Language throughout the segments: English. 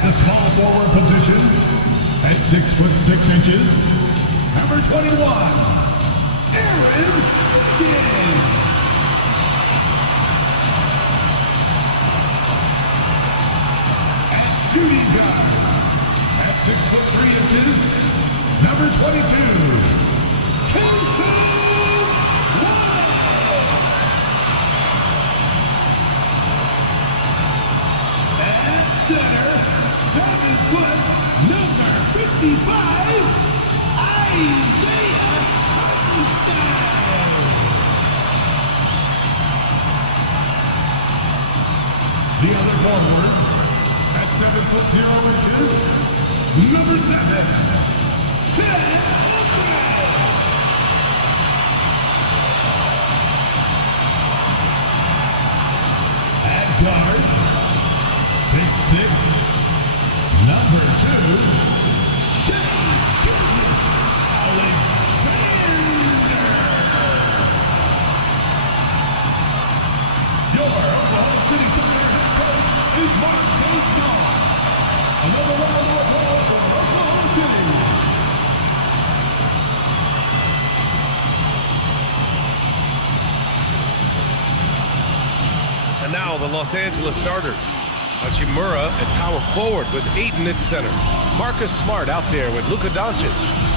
At the small forward position, at 6'6", number 21, Aaron Gibbs. At shooting guard, at 6'3", number 22, Casey. Center, 7 foot, number 55, Isaiah Hartenstein. The other forward, at 7'0", number 7, Ted O'Brien. At guard, 6'6", number 2, Shea Alexander. Your Oklahoma City Thunder head coach is Mark Daigneault. Another round of applause for Oklahoma City. And now the Los Angeles starters. Hachimura at power forward with Ayton at center. Marcus Smart out there with Luka Doncic.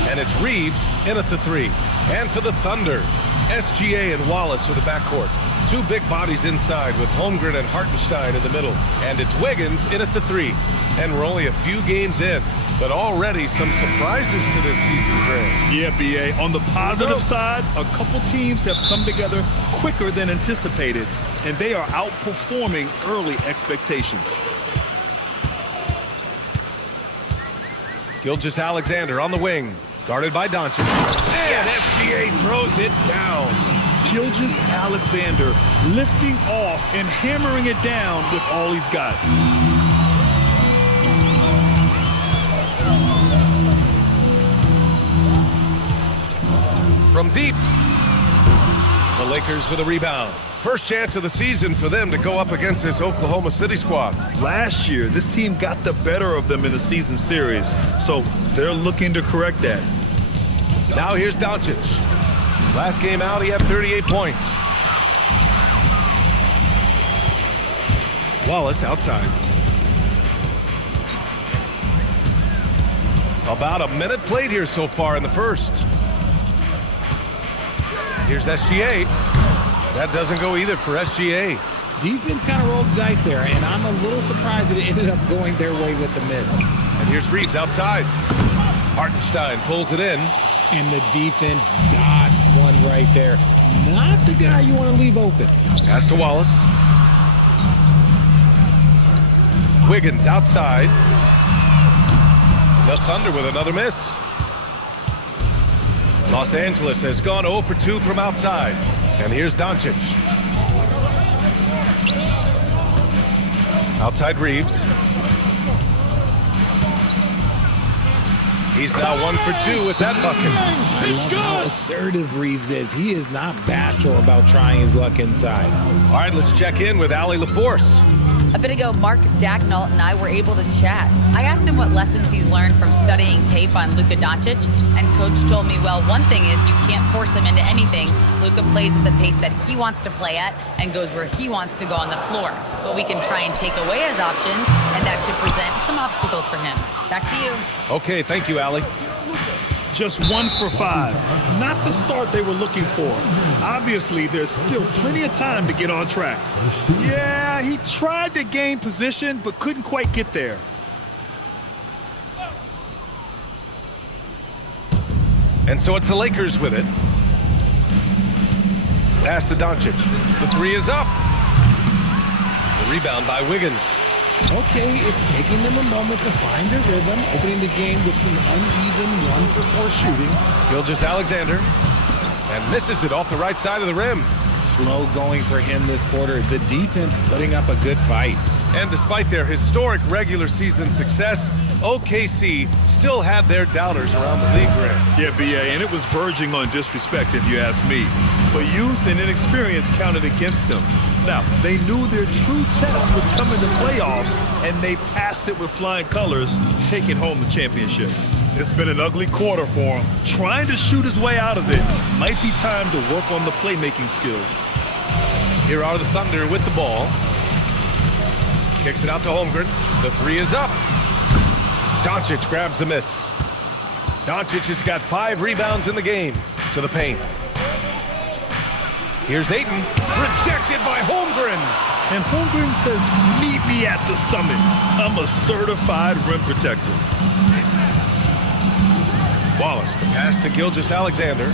And it's Reeves in at the 3. And for the Thunder, SGA and Wallace for the backcourt. 2 big bodies inside with Holmgren and Hartenstein in the middle. And it's Wiggins in at the 3. And we're only a few games in, but already some surprises to this season, Grant. Yeah, BA. On the positive side, a couple teams have come together quicker than anticipated, and they are outperforming early expectations. Gilgeous-Alexander on the wing, guarded by Doncic. And SGA throws it down. Gilgeous-Alexander lifting off and hammering it down with all he's got. From deep, the Lakers with a rebound. First chance of the season for them to go up against this Oklahoma City squad. Last year, this team got the better of them in the season series, so they're looking to correct that. Now here's Doncic. Last game out, he had 38 points. Wallace outside. About a minute played here so far in the first. Here's SGA. That doesn't go either for SGA. Defense kind of rolled the dice there, and I'm a little surprised that it ended up going their way with the miss. And here's Reeves outside. Hartenstein pulls it in. And the defense dodged one right there. Not the guy you want to leave open. Pass to Wallace. Wiggins outside. The Thunder with another miss. Los Angeles has gone 0 for 2 from outside. And here's Doncic. Outside Reeves. He's now 1 for 2 with that bucket. I love how assertive Reeves is. He is not bashful about trying his luck inside. All right, let's check in with Allie LaForce. A bit ago, Mark Daigneault and I were able to chat. I asked him what lessons he's learned from studying tape on Luka Doncic, and Coach told me, well, one thing is you can't force him into anything. Luka plays at the pace that he wants to play at and goes where he wants to go on the floor. But we can try and take away his options, and that should present some obstacles for him. Back to you. Okay, thank you, Allie. Just 1 for 5. Not the start they were looking for. Obviously, there's still plenty of time to get on track. Yeah, he tried to gain position, but couldn't quite get there. And so it's the Lakers with it. Pass to Doncic. The 3 is up. The rebound by Wiggins. Okay, it's taking them a moment to find their rhythm, opening the game with some uneven 1 for 4 shooting. Gilgeous-Alexander. And misses it off the right side of the rim. Slow going for him this quarter. The defense putting up a good fight. And despite their historic regular season success, OKC still had their doubters around the league, Grant. Yeah, BA, and it was verging on disrespect if you ask me. but youth and inexperience counted against them. Now, they knew their true test would come in the playoffs, and they passed it with flying colors, taking home the championship. It's been an ugly quarter for him. Trying to shoot his way out of it might be time to work on the playmaking skills. Here are the Thunder with the ball. Kicks it out to Holmgren. The three is up. Doncic grabs the miss. Doncic has got 5 rebounds in the game. To the paint. Here's Ayton. Rejected by Holmgren. And Holmgren says, meet me at the summit. I'm a certified rim protector. Wallace, the pass to Gilgeous-Alexander.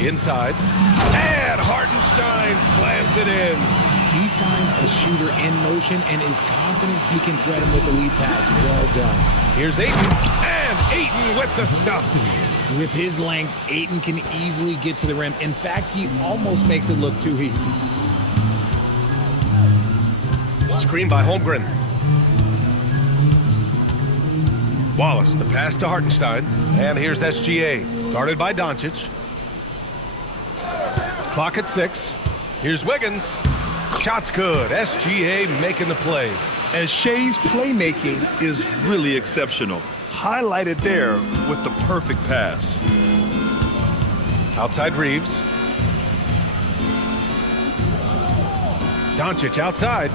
Inside. And Hartenstein slams it in. He finds a shooter in motion and is confident he can thread him with the lead pass. Well done. Here's Ayton. And Ayton with the stuff. With his length, Ayton can easily get to the rim. In fact, he almost makes it look too easy. Screen by Holmgren. Wallace, the pass to Hartenstein. And here's SGA. Guarded by Doncic. Clock at 6. Here's Wiggins. Shot's good. SGA making the play. And Shea's playmaking is really exceptional. Highlighted there with the perfect pass. Outside Reeves. Doncic outside.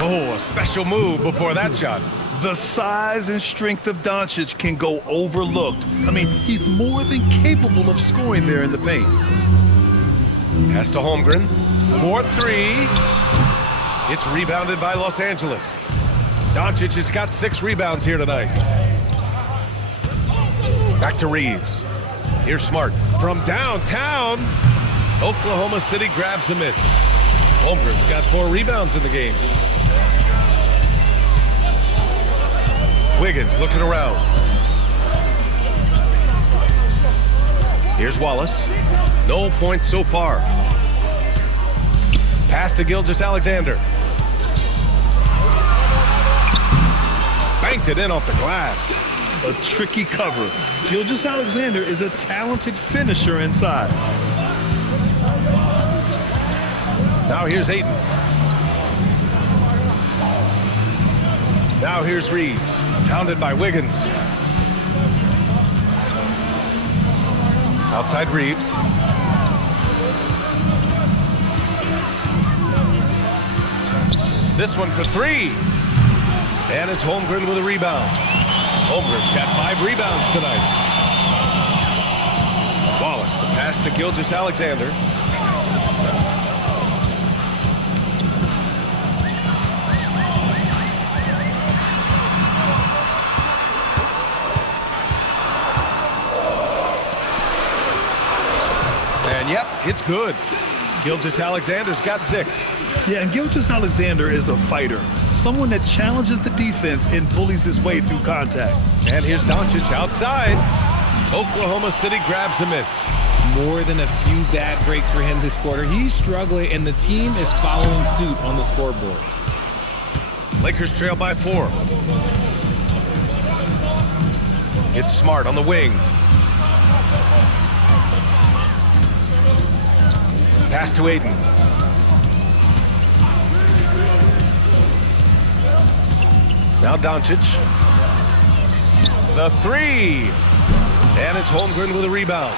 Oh, a special move before that shot. The size and strength of Doncic can go overlooked. I mean, he's more than capable of scoring there in the paint. Pass to Holmgren. 4-3. It's rebounded by Los Angeles. Doncic has got 6 rebounds here tonight. Back to Reeves. Here's Smart from downtown. Oklahoma City grabs a miss. Holmgren's got 4 rebounds in the game. Wiggins looking around. Here's Wallace. No points so far. Pass to Gilgeous-Alexander. Banked it in off the glass. A tricky cover. Gilgeous-Alexander is a talented finisher inside. Now here's Ayton. Now here's Reeves. Pounded by Wiggins. Outside Reeves. This one for 3. And it's Holmgren with a rebound. Holmgren's got 5 rebounds tonight. Wallace, the pass to Gilgeous-Alexander. And yep, it's good. Gilgeous-Alexander's got 6. Yeah, and Gilgeous-Alexander is a fighter. Someone that challenges the defense and bullies his way through contact. And here's Doncic outside. Oklahoma City grabs a miss. More than a few bad breaks for him this quarter. He's struggling, and the team is following suit on the scoreboard. Lakers trail by 4. It's Smart on the wing. Pass to Ayton. Now Doncic. The 3. And it's Holmgren with a rebound.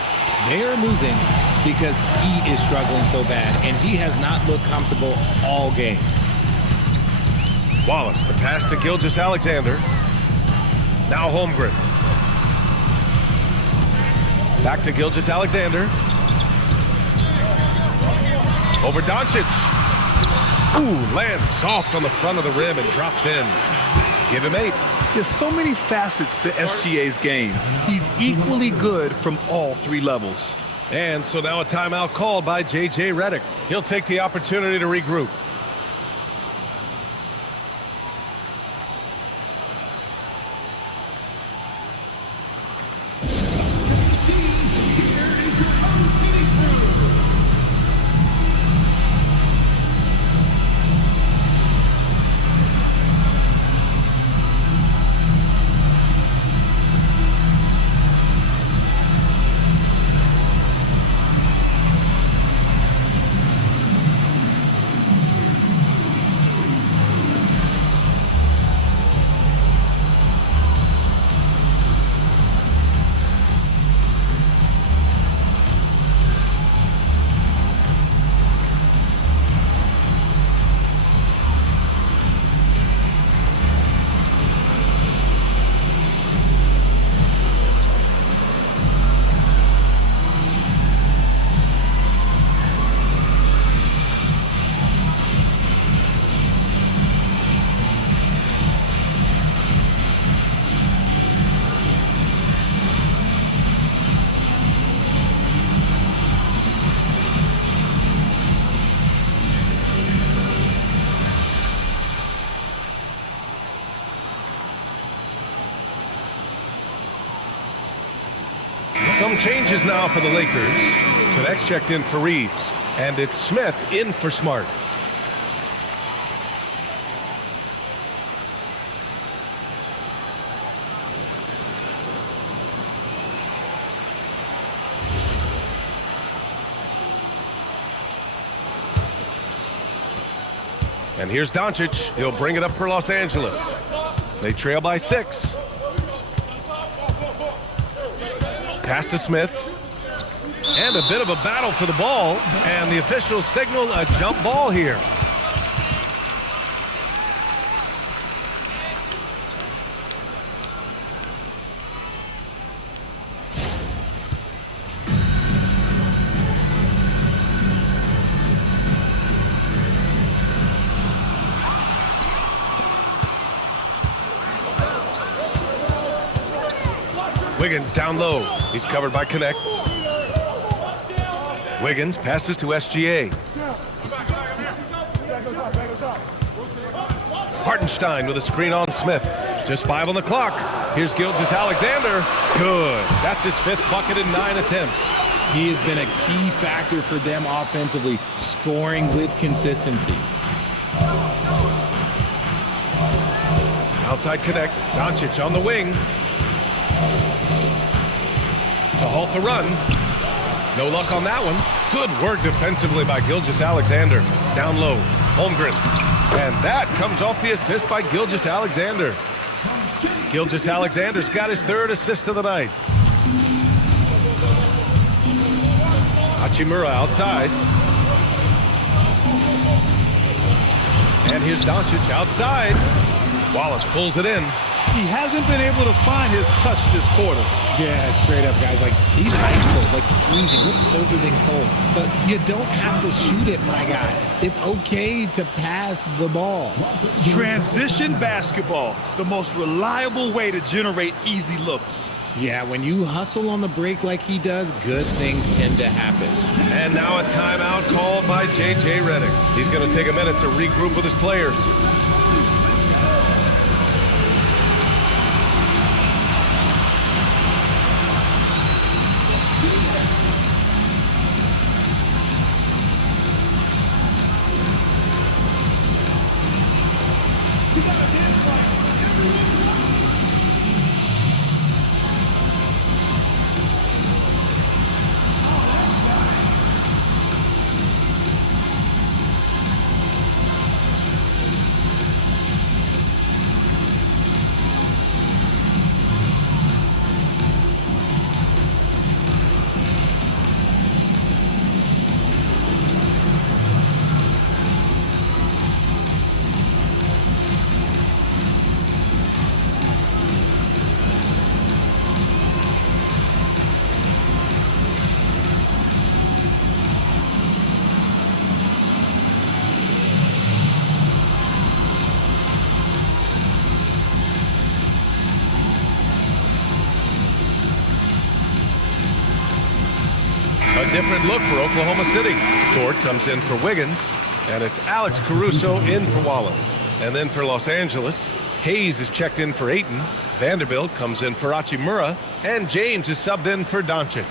They are losing because he is struggling so bad, and he has not looked comfortable all game. Wallace, the pass to Gilgeous-Alexander. Now Holmgren. Back to Gilgeous-Alexander. Over Doncic. Ooh, lands soft on the front of the rim and drops in. Give him 8. There's so many facets to SGA's game. He's equally good from all 3 levels. And so now a timeout called by J.J. Redick. He'll take the opportunity to regroup. Some changes now for the Lakers. Connect's checked in for Reeves. And it's Smith in for Smart. And here's Doncic. He'll bring it up for Los Angeles. They trail by 6. Pass to Smith. And a bit of a battle for the ball. And the officials signal a jump ball here. Wiggins down low. He's covered by Connect. Wiggins passes to SGA. Hartenstein with a screen on Smith. Just 5 on the clock. Here's Gilgeous-Alexander. Good. That's his 5th bucket in 9 attempts. He has been a key factor for them offensively, scoring with consistency. Outside Connect. Doncic on the wing. To halt the run. No luck on that one. Good work defensively by Gilgeous-Alexander. Down low, Holmgren. And that comes off the assist by Gilgeous-Alexander. Gilgeous-Alexander's got his 3rd assist of the night. Hachimura outside. And here's Doncic outside. Wallace pulls it in. He hasn't been able to find his touch this quarter. Yeah, straight up, guys. Like, he's ice cold, like freezing. What's colder than cold? But you don't have to shoot it, my guy. It's okay to pass the ball. Transition basketball, the most reliable way to generate easy looks. Yeah, when you hustle on the break like he does, good things tend to happen. And now a timeout called by J.J. Redick. He's going to take a minute to regroup with his players. A different look for Oklahoma City. Dort comes in for Wiggins, and it's Alex Caruso in for Wallace. And then for Los Angeles, Hayes is checked in for Ayton. Vanderbilt comes in for Hachimura, and James is subbed in for Doncic.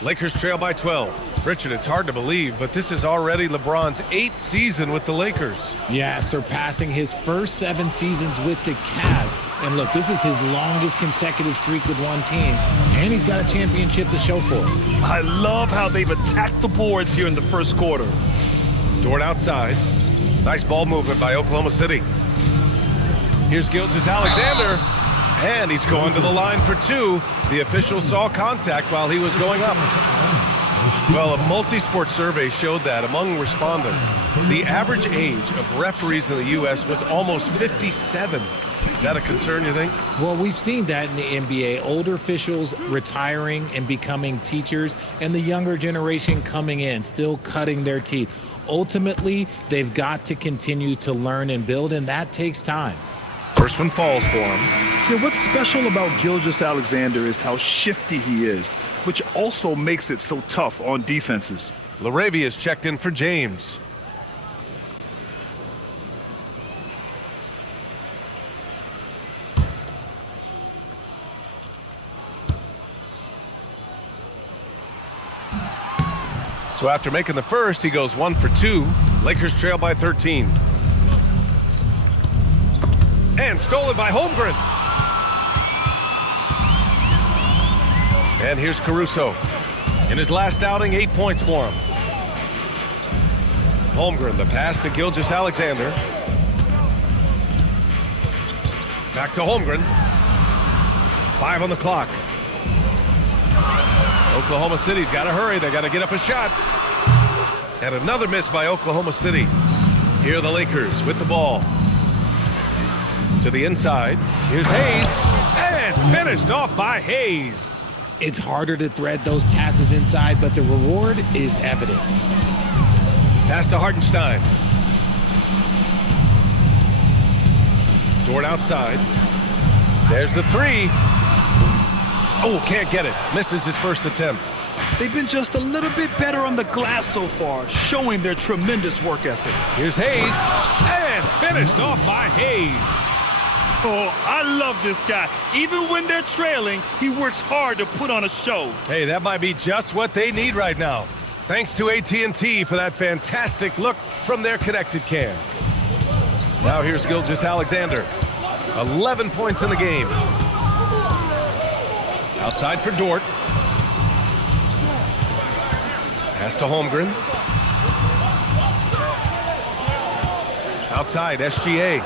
Lakers trail by 12. Richard, it's hard to believe, but this is already LeBron's 8th season with the Lakers. Yeah, surpassing his first 7 seasons with the Cavs. And look, this is his longest consecutive streak with one team, and he's got a championship to show for it. I love how they've attacked the boards here in the first quarter. Dort outside. Nice ball movement by Oklahoma City. Here's Gilgeous-Alexander, and he's going to the line for 2. The official saw contact while he was going up. Well, a multi-sport survey showed that among respondents, the average age of referees in the U.S. was almost 57. Is that a concern, you think? Well, we've seen that in the NBA. Older officials retiring and becoming teachers, and the younger generation coming in, still cutting their teeth. Ultimately, they've got to continue to learn and build, and that takes time. First one falls for him. Yeah, what's special about Gilgeous-Alexander is how shifty he is, which also makes it so tough on defenses. LaRavia is checked in for James. So after making the first, he goes 1 for 2. Lakers trail by 13. And stolen by Holmgren. And here's Caruso. In his last outing, 8 points for him. Holmgren, the pass to Gilgeous-Alexander. Back to Holmgren. 5 on the clock. Oklahoma City's got to hurry. They got to get up a shot. And another miss by Oklahoma City. Here are the Lakers with the ball. To the inside. Here's Hayes. And finished off by Hayes. It's harder to thread those passes inside, but the reward is evident. Pass to Hartenstein. Dort outside. There's the 3. Oh, can't get it. Misses his first attempt. They've been just a little bit better on the glass so far, showing their tremendous work ethic. Here's Hayes. And finished off by Hayes. Oh, I love this guy. Even when they're trailing, he works hard to put on a show. Hey, that might be just what they need right now. Thanks to AT&T for that fantastic look from their connected cam. Now here's Gilgeous-Alexander. 11 points in the game. Outside for Dort. Pass to Holmgren. Outside, SGA.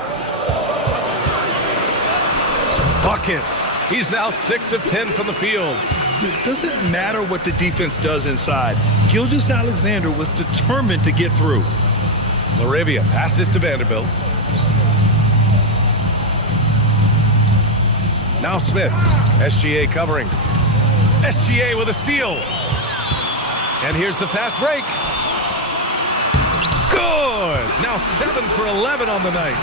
Buckets. He's now 6 of 10 from the field. It doesn't matter what the defense does inside. Gilgeous-Alexander was determined to get through. Laravia passes to Vanderbilt. Now Smith. SGA covering. SGA with a steal. And here's the fast break. Good. Now 7 for 11 on the night.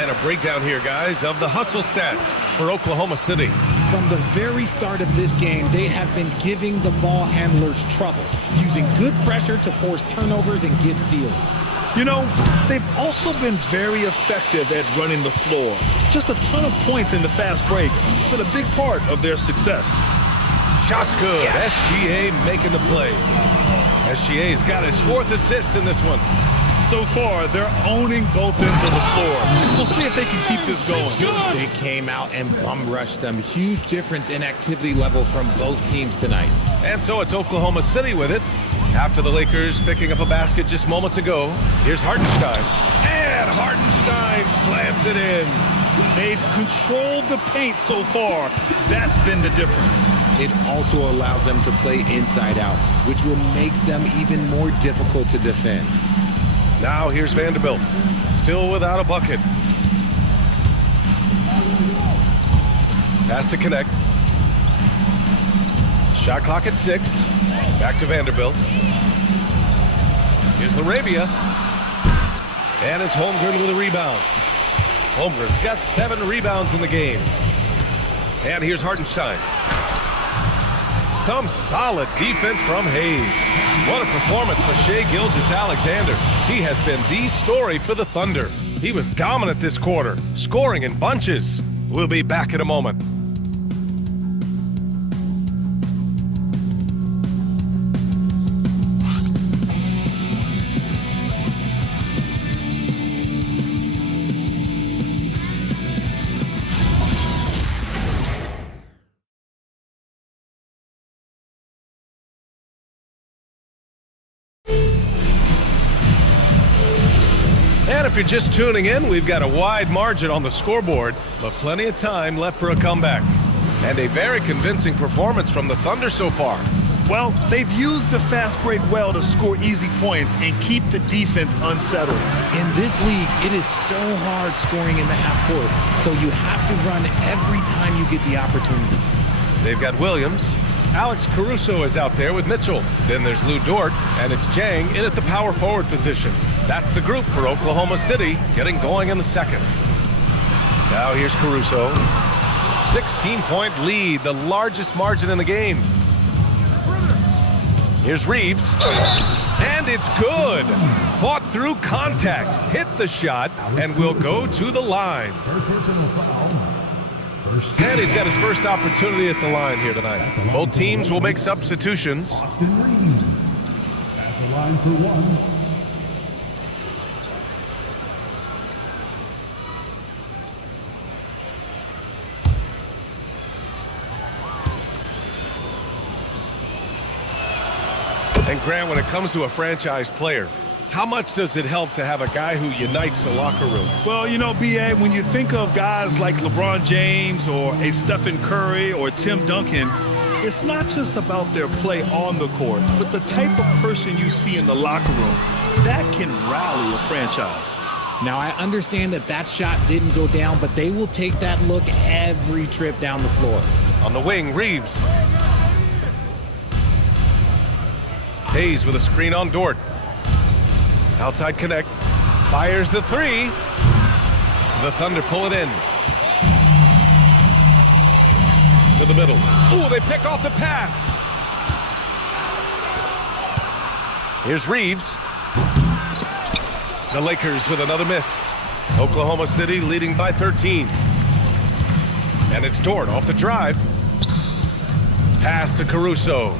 And a breakdown here, guys, of the hustle stats for Oklahoma City. From the very start of this game, they have been giving the ball handlers trouble, using good pressure to force turnovers and get steals. You know, they've also been very effective at running the floor. Just a ton of points in the fast break has been a big part of their success. Shot's good. Yes. SGA making the play. SGA's got his 4th assist in this one. So far, they're owning both ends of the floor. We'll see if they can keep this going. They came out and bum rushed them. Huge difference in activity level from both teams tonight. And so it's Oklahoma City with it. After the Lakers picking up a basket just moments ago, here's Hartenstein. And Hartenstein slams it in. They've controlled the paint so far. That's been the difference. It also allows them to play inside out, which will make them even more difficult to defend. Now here's Vanderbilt, still without a bucket. Pass to connect. Shot clock at 6. Back to Vanderbilt. Here's Laravia. And it's Holmgren with a rebound. Holmgren's got 7 rebounds in the game. And here's Hartenstein. Some solid defense from Hayes. What a performance for Shai Gilgeous-Alexander. He has been the story for the Thunder. He was dominant this quarter, scoring in bunches. We'll be back in a moment. And if you're just tuning in, we've got a wide margin on the scoreboard, but plenty of time left for a comeback. And a very convincing performance from the Thunder so far. Well, they've used the fast break well to score easy points and keep the defense unsettled. In this league, it is so hard scoring in the half court, so you have to run every time you get the opportunity. They've got Williams. Alex Caruso is out there with Mitchell. Then there's Lou Dort, and it's Jang in at the power forward position. That's the group for Oklahoma City, getting going in the second. Now here's Caruso. 16-point lead, the largest margin in the game. Here's Reeves. And it's good. Fought through contact, hit the shot, and will go to the line. First personal foul. And he's got his first opportunity at the line here tonight. Both teams will make substitutions. line for one. And Grant, when it comes to a franchise player, how much does it help to have a guy who unites the locker room? Well, you know, B.A., when you think of guys like LeBron James or a Stephen Curry or Tim Duncan, it's not just about their play on the court, but the type of person you see in the locker room. That can rally a franchise. Now, I understand that shot didn't go down, but they will take that look every trip down the floor. On the wing, Reeves. Hayes with a screen on Dort. Outside connect. Fires the three. The Thunder pull it in. To the middle. Ooh, they pick off the pass. Here's Reeves. The Lakers with another miss. Oklahoma City leading by 13. And it's Dort off the drive. Pass to Caruso.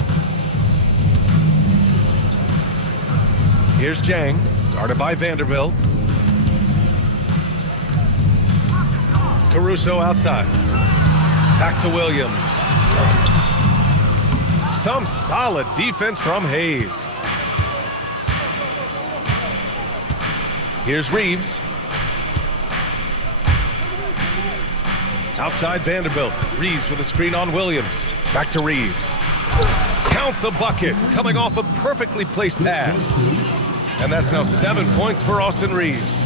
Here's Jang, guarded by Vanderbilt. Caruso outside. Back to Williams. Some solid defense from Hayes. Here's Reeves. Outside Vanderbilt. Reeves with a screen on Williams. Back to Reeves. Count the bucket, coming off a perfectly placed pass. And that's now 7 points for Austin Reeves.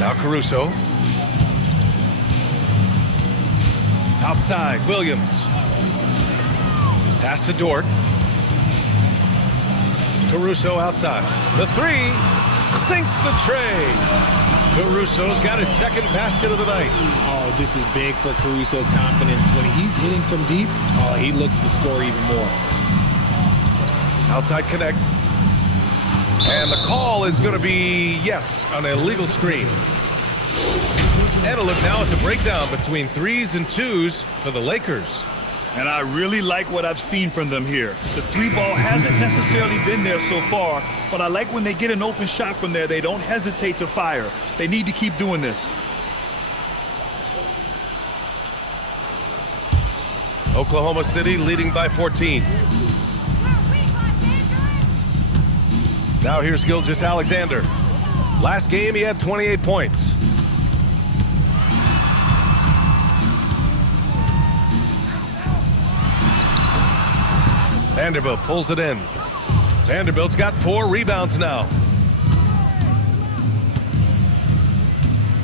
Now Caruso. Outside, Williams. Pass to Dort. Caruso outside. The three sinks the tray. Caruso's got his second basket of the night. Oh, this is big for Caruso's confidence. When he's hitting from deep, oh, he looks to score even more. Outside connect. And the call is going to be, yes, an illegal screen. And a look now at the breakdown between threes and twos for the Lakers. And I really like what I've seen from them here. The three ball hasn't necessarily been there so far, but I like when they get an open shot from there, they don't hesitate to fire. They need to keep doing this. Oklahoma City leading by 14. Now here's Gilgeous-Alexander. Last game he had 28 points. Vanderbilt pulls it in. Vanderbilt's got 4 rebounds now.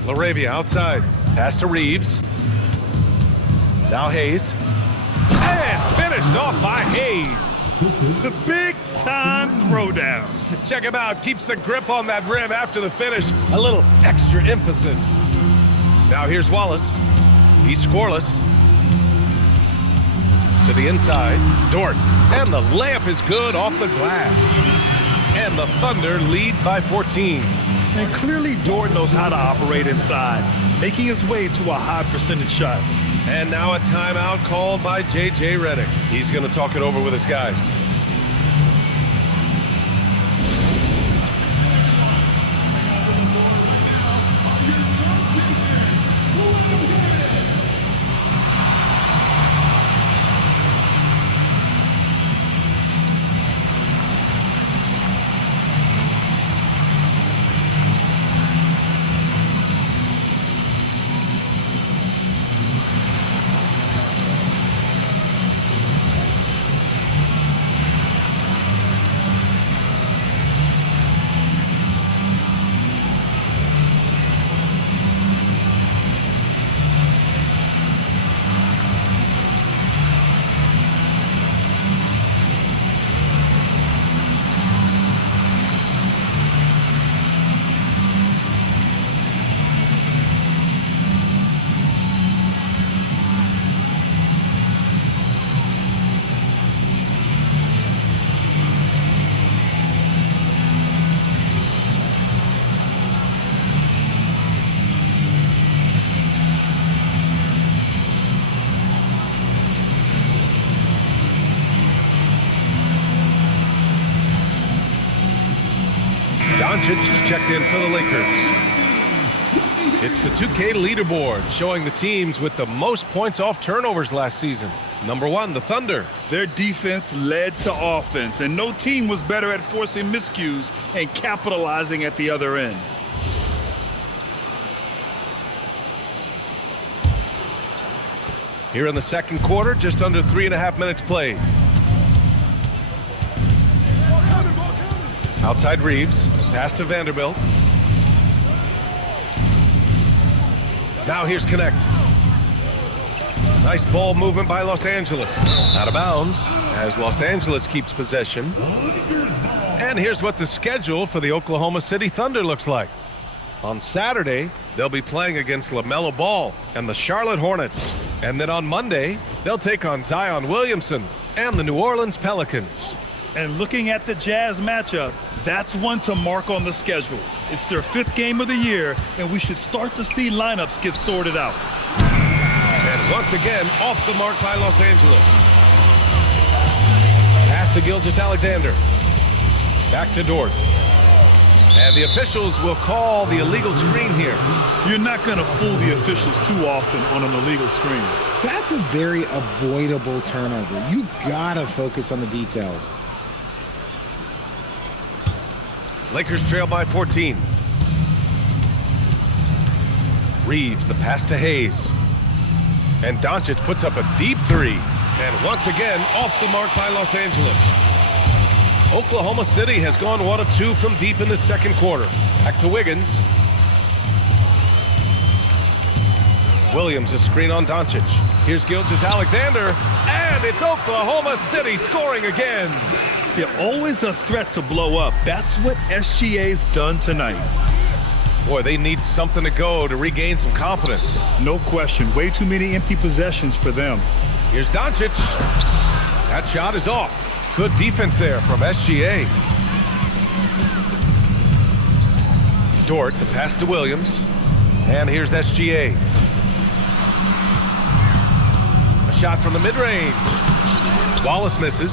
LaRavia outside. Pass to Reeves. Now Hayes. And finished off by Hayes. The big-time throwdown. Check him out. Keeps the grip on that rim after the finish. A little extra emphasis. Now here's Wallace. He's scoreless. To the inside. Dort. And the layup is good off the glass. And the Thunder lead by 14. And clearly Dort knows how to operate inside, making his way to a high percentage shot. And now a timeout called by J.J. Redick. He's going to talk it over with his guys. Doncic checked in for the Lakers. It's the 2K leaderboard showing the teams with the most points off turnovers last season. Number 1, the Thunder. Their defense led to offense, and no team was better at forcing miscues and capitalizing at the other end. Here in the second quarter, just under 3.5 minutes played. Outside Reeves, pass to Vanderbilt. Now here's Connect. Nice ball movement by Los Angeles. Out of bounds as Los Angeles keeps possession. And here's what the schedule for the Oklahoma City Thunder looks like. On Saturday, they'll be playing against LaMelo Ball and the Charlotte Hornets. And then on Monday, they'll take on Zion Williamson and the New Orleans Pelicans. And looking at the Jazz matchup, that's one to mark on the schedule. It's their 5th game of the year, and we should start to see lineups get sorted out. And once again, off the mark by Los Angeles. Pass to Gilgeous-Alexander. Back to Dort. And the officials will call the illegal screen here. You're not going to fool the officials too often on an illegal screen. That's a very avoidable turnover. You gotta focus on the details. Lakers trail by 14. Reeves, the pass to Hayes. And Doncic puts up a deep 3. And once again, off the mark by Los Angeles. Oklahoma City has gone 1 of 2 from deep in the second quarter. Back to Wiggins. Williams, a screen on Doncic. Here's Gilgeous-Alexander, and it's Oklahoma City scoring again. They're always a threat to blow up. That's what SGA's done tonight. Boy, they need something to go to regain some confidence. No question. Way too many empty possessions for them. Here's Doncic. That shot is off. Good defense there from SGA. Dort, the pass to Williams. And here's SGA. A shot from the mid-range. Wallace misses.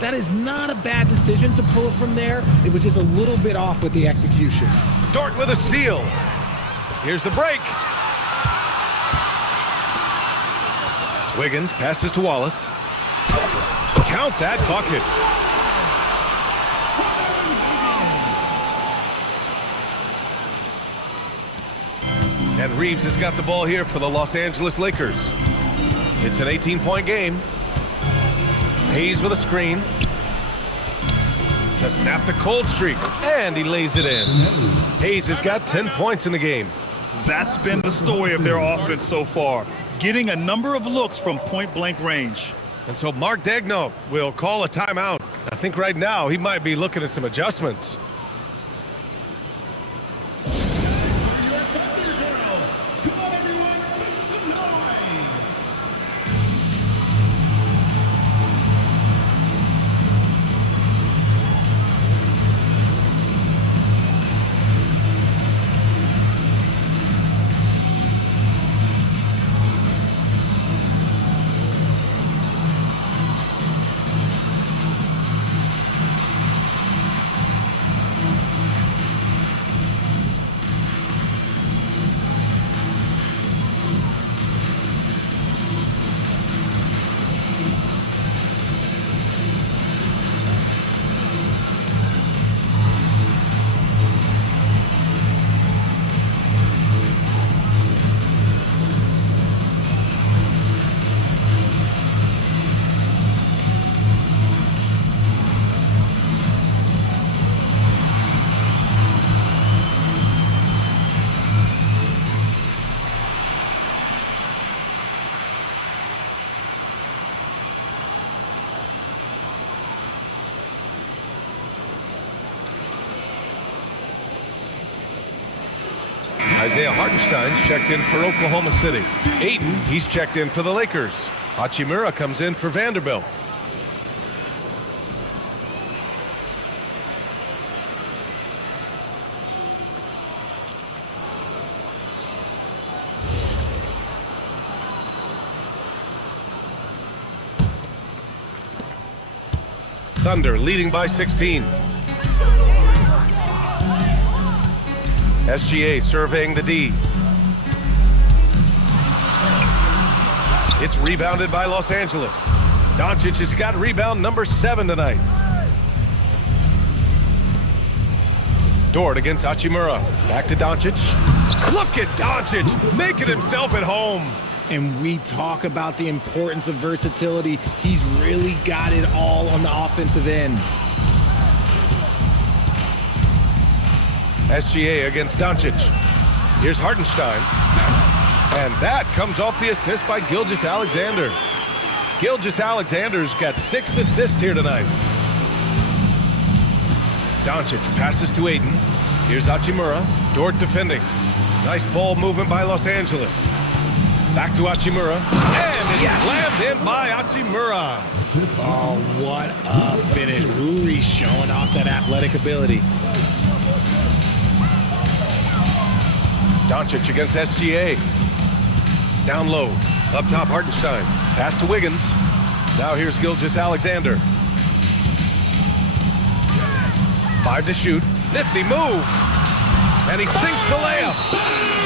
That is not a bad decision to pull it from there. It was just a little bit off with the execution. Dort with a steal. Here's the break. Wiggins passes to Wallace. Count that bucket. And Reeves has got the ball here for the Los Angeles Lakers. It's an 18-point game. Hayes with a screen to snap the cold streak, and he lays it in. Hayes has got 10 points in the game. That's been the story of their offense so far, getting a number of looks from point-blank range. And so Mark Daigneault will call a timeout. I think right now he might be looking at some adjustments. Isaiah Hartenstein's checked in for Oklahoma City. Ayton, he's checked in for the Lakers. Hachimura comes in for Vanderbilt. Thunder leading by 16. SGA surveying the D. It's rebounded by Los Angeles. Doncic has got rebound number 7 tonight. Dort against Hachimura. Back to Doncic. Look at Doncic making himself at home. And we talk about the importance of versatility. He's really got it all on the offensive end. SGA against Doncic. Here's Hartenstein. And that comes off the assist by Gilgeous-Alexander. Gilgeous-Alexander's got 6 assists here tonight. Doncic passes to Ayton. Here's Hachimura. Dort defending. Nice ball movement by Los Angeles. Back to Hachimura. And it's slammed in by Hachimura. Oh, what a finish. Ruri showing off that athletic ability. Doncic against SGA. Down low. Up top, Hartenstein. Pass to Wiggins. Now here's Gilgeous-Alexander. 5 to shoot. Nifty move. And he sinks the layup.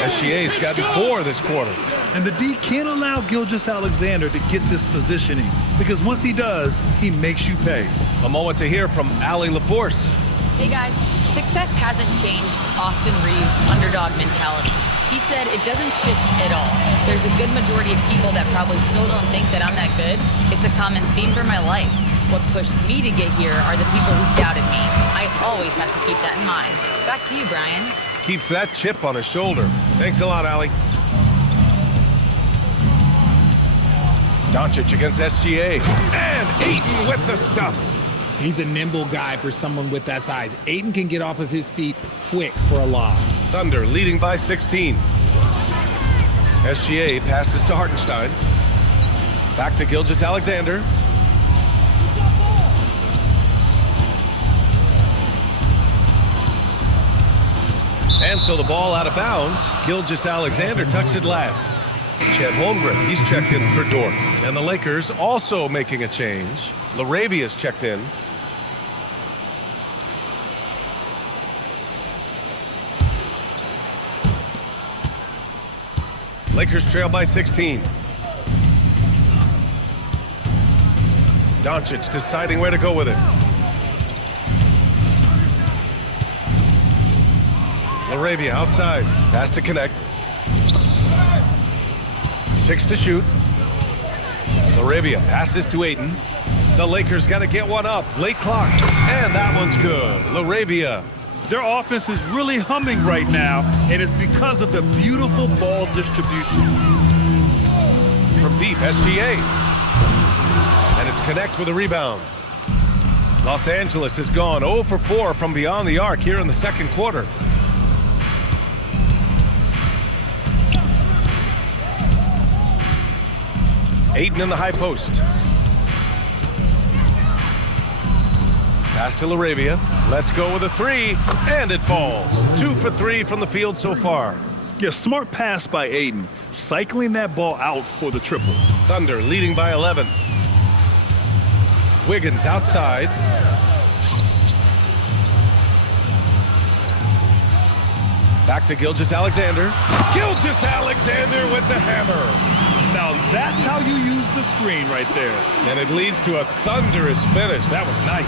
SGA's got 4 this quarter. And the D can't allow Gilgeous-Alexander to get this positioning, because once he does, he makes you pay. A moment to hear from Allie LaForce. Hey guys, success hasn't changed Austin Reeves' underdog mentality. He said it doesn't shift at all. There's a good majority of people that probably still don't think that I'm that good. It's a common theme for my life. What pushed me to get here are the people who doubted me. I always have to keep that in mind. Back to you, Brian. Keeps that chip on his shoulder. Thanks a lot, Allie. Doncic against SGA. And Ayton with the stuff. He's a nimble guy for someone with that size. Ayton can get off of his feet quick for a lob. Thunder leading by 16. SGA passes to Hartenstein. Back to Gilgeous-Alexander. And so the ball out of bounds. Gilgeous-Alexander tucks it last. Chet Holmgren, he's checked in for Dort. And the Lakers also making a change. Laravia's checked in. Lakers trail by 16. Doncic deciding where to go with it. Laravia outside. Pass to connect. 6 to shoot. Laravia passes to Ayton. The Lakers got to get one up. Late clock. And that one's good. Laravia. Their offense is really humming right now, and it's because of the beautiful ball distribution. From deep, SGA. And it's connect with a rebound. Los Angeles has gone 0 for 4 from beyond the arc here in the second quarter. Ayton in the high post. Pass to Laravia. Let's go with a 3, and it falls. 2 for 3 from the field so far. Yeah, smart pass by Ayton, cycling that ball out for the triple. Thunder leading by 11. Wiggins outside. Back to Gilgeous-Alexander. Gilgeous-Alexander with the hammer. Now that's how you use the screen right there. And it leads to a thunderous finish. That was nice.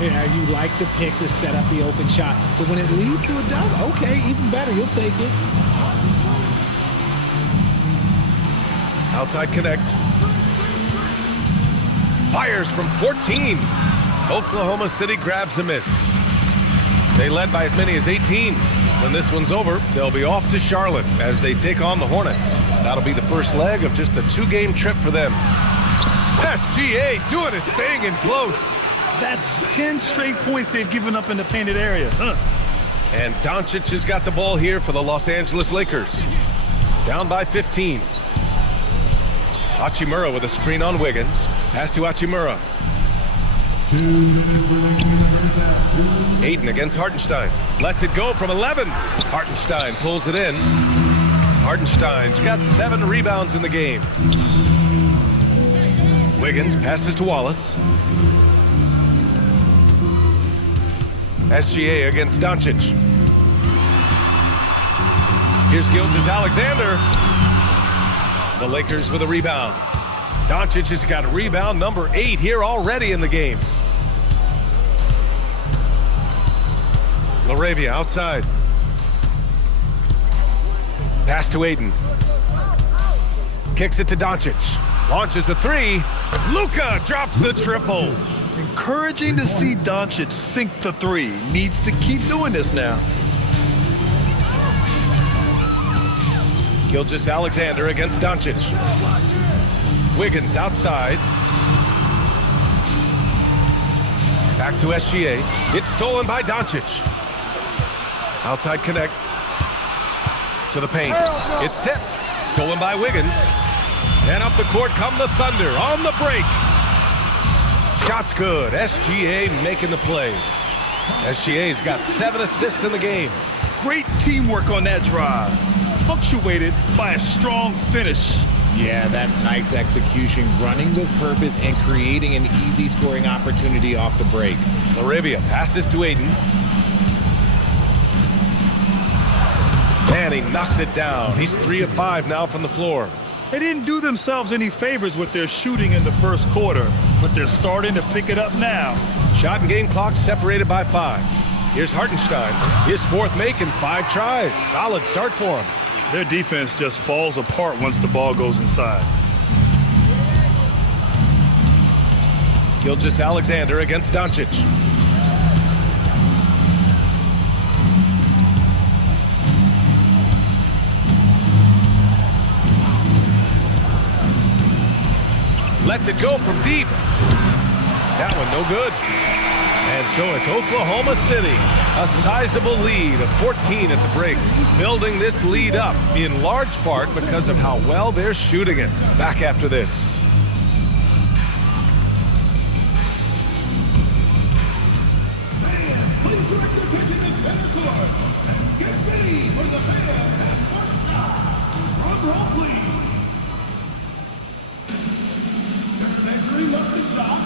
Yeah, you like the pick to set up the open shot, but when it leads to a dunk, okay, even better, you'll take it. Outside connect. Fires from 14. Oklahoma City grabs the miss. They led by as many as 18. When this one's over, they'll be off to Charlotte as they take on the Hornets. That'll be the first leg of just a 2-game trip for them. SGA doing his thing in close. That's 10 straight points they've given up in the painted area. And Doncic has got the ball here for the Los Angeles Lakers. Down by 15. Hachimura with a screen on Wiggins. Pass to Hachimura. Ayton against Hartenstein. Lets it go from 11. Hartenstein pulls it in. Hartenstein's got 7 rebounds in the game. Wiggins passes to Wallace. SGA against Doncic. Here's Gilgeous-Alexander. The Lakers with a rebound. Doncic has got rebound number 8 here already in the game. Laravia outside. Pass to Aiden. Kicks it to Doncic. Launches a 3. Luka drops the triple. Encouraging to see Doncic sink the 3. Needs to keep doing this now. Gilgeous-Alexander against Doncic. Wiggins outside. Back to SGA. It's stolen by Doncic. Outside connect. To the paint. It's tipped. Stolen by Wiggins. And up the court come the Thunder on the break. Shot's good. SGA making the play. SGA's got 7 assists in the game. Great teamwork on that drive. Punctuated by a strong finish. Yeah, that's nice execution, running with purpose and creating an easy scoring opportunity off the break. Laravia passes to Aiden. And he knocks it down. He's 3 of 5 now from the floor. They didn't do themselves any favors with their shooting in the first quarter, but they're starting to pick it up now. Shot and game clock separated by 5. Here's Hartenstein. His 4th make in 5 tries. Solid start for him. Their defense just falls apart once the ball goes inside. Gilgeous-Alexander against Doncic. Lets it go from deep. That one no good. And so it's Oklahoma City, a sizable lead of 14 at the break, building this lead up in large part because of how well they're shooting it. Back after this. Fans, please direct your attention to center court and get ready for the fan half-court shot. Drum roll, please. Center measuring up the shot.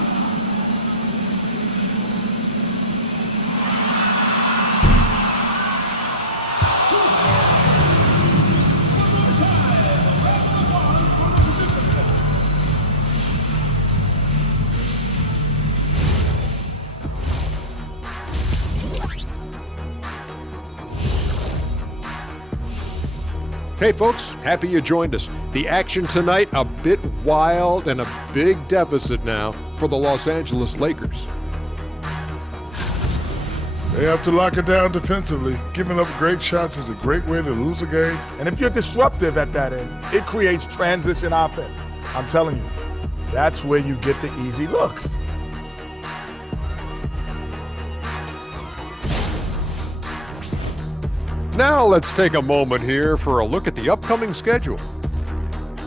Hey folks, happy you joined us. The action tonight, a bit wild and a big deficit now for the Los Angeles Lakers. They have to lock it down defensively. Giving up great shots is a great way to lose a game. And if you're disruptive at that end, it creates transition offense. I'm telling you, that's where you get the easy looks. Now let's take a moment here for a look at the upcoming schedule.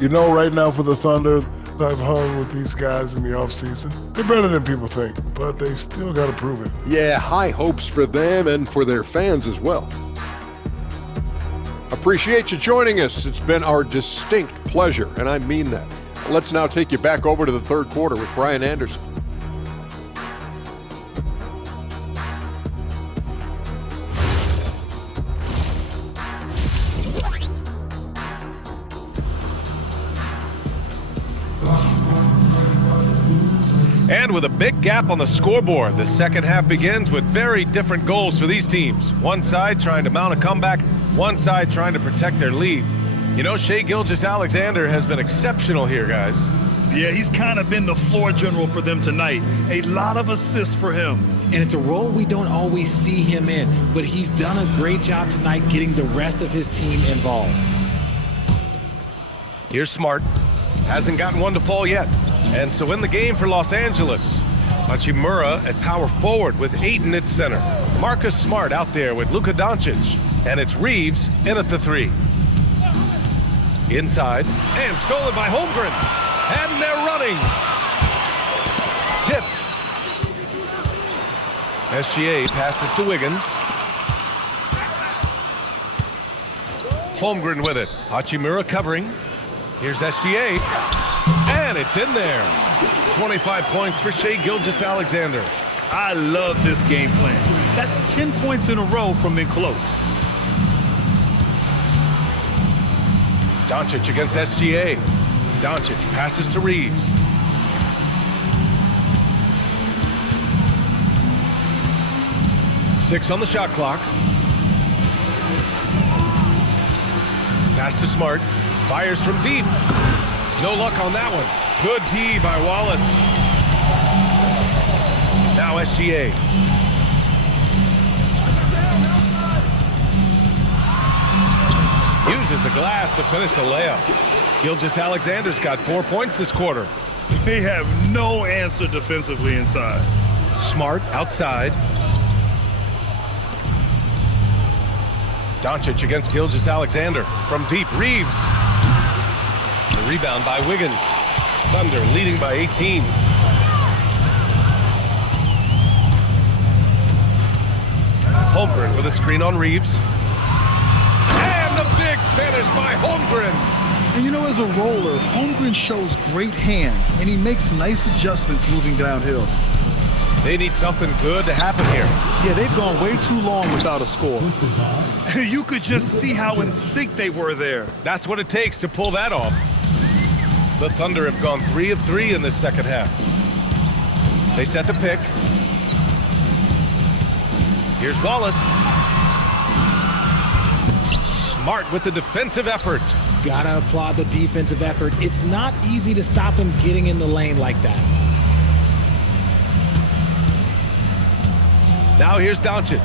You know, right now for the Thunder, I've hung with these guys in the offseason. They're better than people think, but they've still got to prove it. Yeah, high hopes for them and for their fans as well. Appreciate you joining us. It's been our distinct pleasure, and I mean that. Let's now take you back over to the third quarter with Brian Anderson. And with a big gap on the scoreboard, the second half begins with very different goals for these teams. One side trying to mount a comeback, one side trying to protect their lead. You know, Shai Gilgeous-Alexander has been exceptional here, guys. Yeah, he's kind of been the floor general for them tonight. A lot of assists for him. And it's a role we don't always see him in, but he's done a great job tonight getting the rest of his team involved. Here's Smart. Hasn't gotten one to fall yet. And so in the game for Los Angeles, Hachimura at power forward with Ayton at center. Marcus Smart out there with Luka Doncic. And it's Reeves in at the 3. Inside, and stolen by Holmgren. And they're running. Tipped. SGA passes to Wiggins. Holmgren with it. Hachimura covering. Here's SGA. And it's in there. 25 points for Shai Gilgeous-Alexander. I love this game plan. That's 10 points in a row from in close. Doncic against SGA. Doncic passes to Reeves. Six on the shot clock. Pass to Smart. Fires from deep. No luck on that one. Good D by Wallace. Now SGA. Uses the glass to finish the layup. Gilgeous-Alexander's got 4 points this quarter. They have no answer defensively inside. Smart outside. Doncic against Gilgeous-Alexander. From deep, Reeves. The rebound by Wiggins. Thunder leading by 18. Holmgren with a screen on Reeves. And the big finish by Holmgren. And you know, as a roller, Holmgren shows great hands, and he makes nice adjustments moving downhill. They need something good to happen here. Yeah, they've gone way too long without a score. You could just see how in sync they were there. That's what it takes to pull that off. The Thunder have gone 3 of 3 in this second half. They set the pick. Here's Wallace. Smart with the defensive effort. Gotta applaud the defensive effort. It's not easy to stop him getting in the lane like that. Now here's Doncic.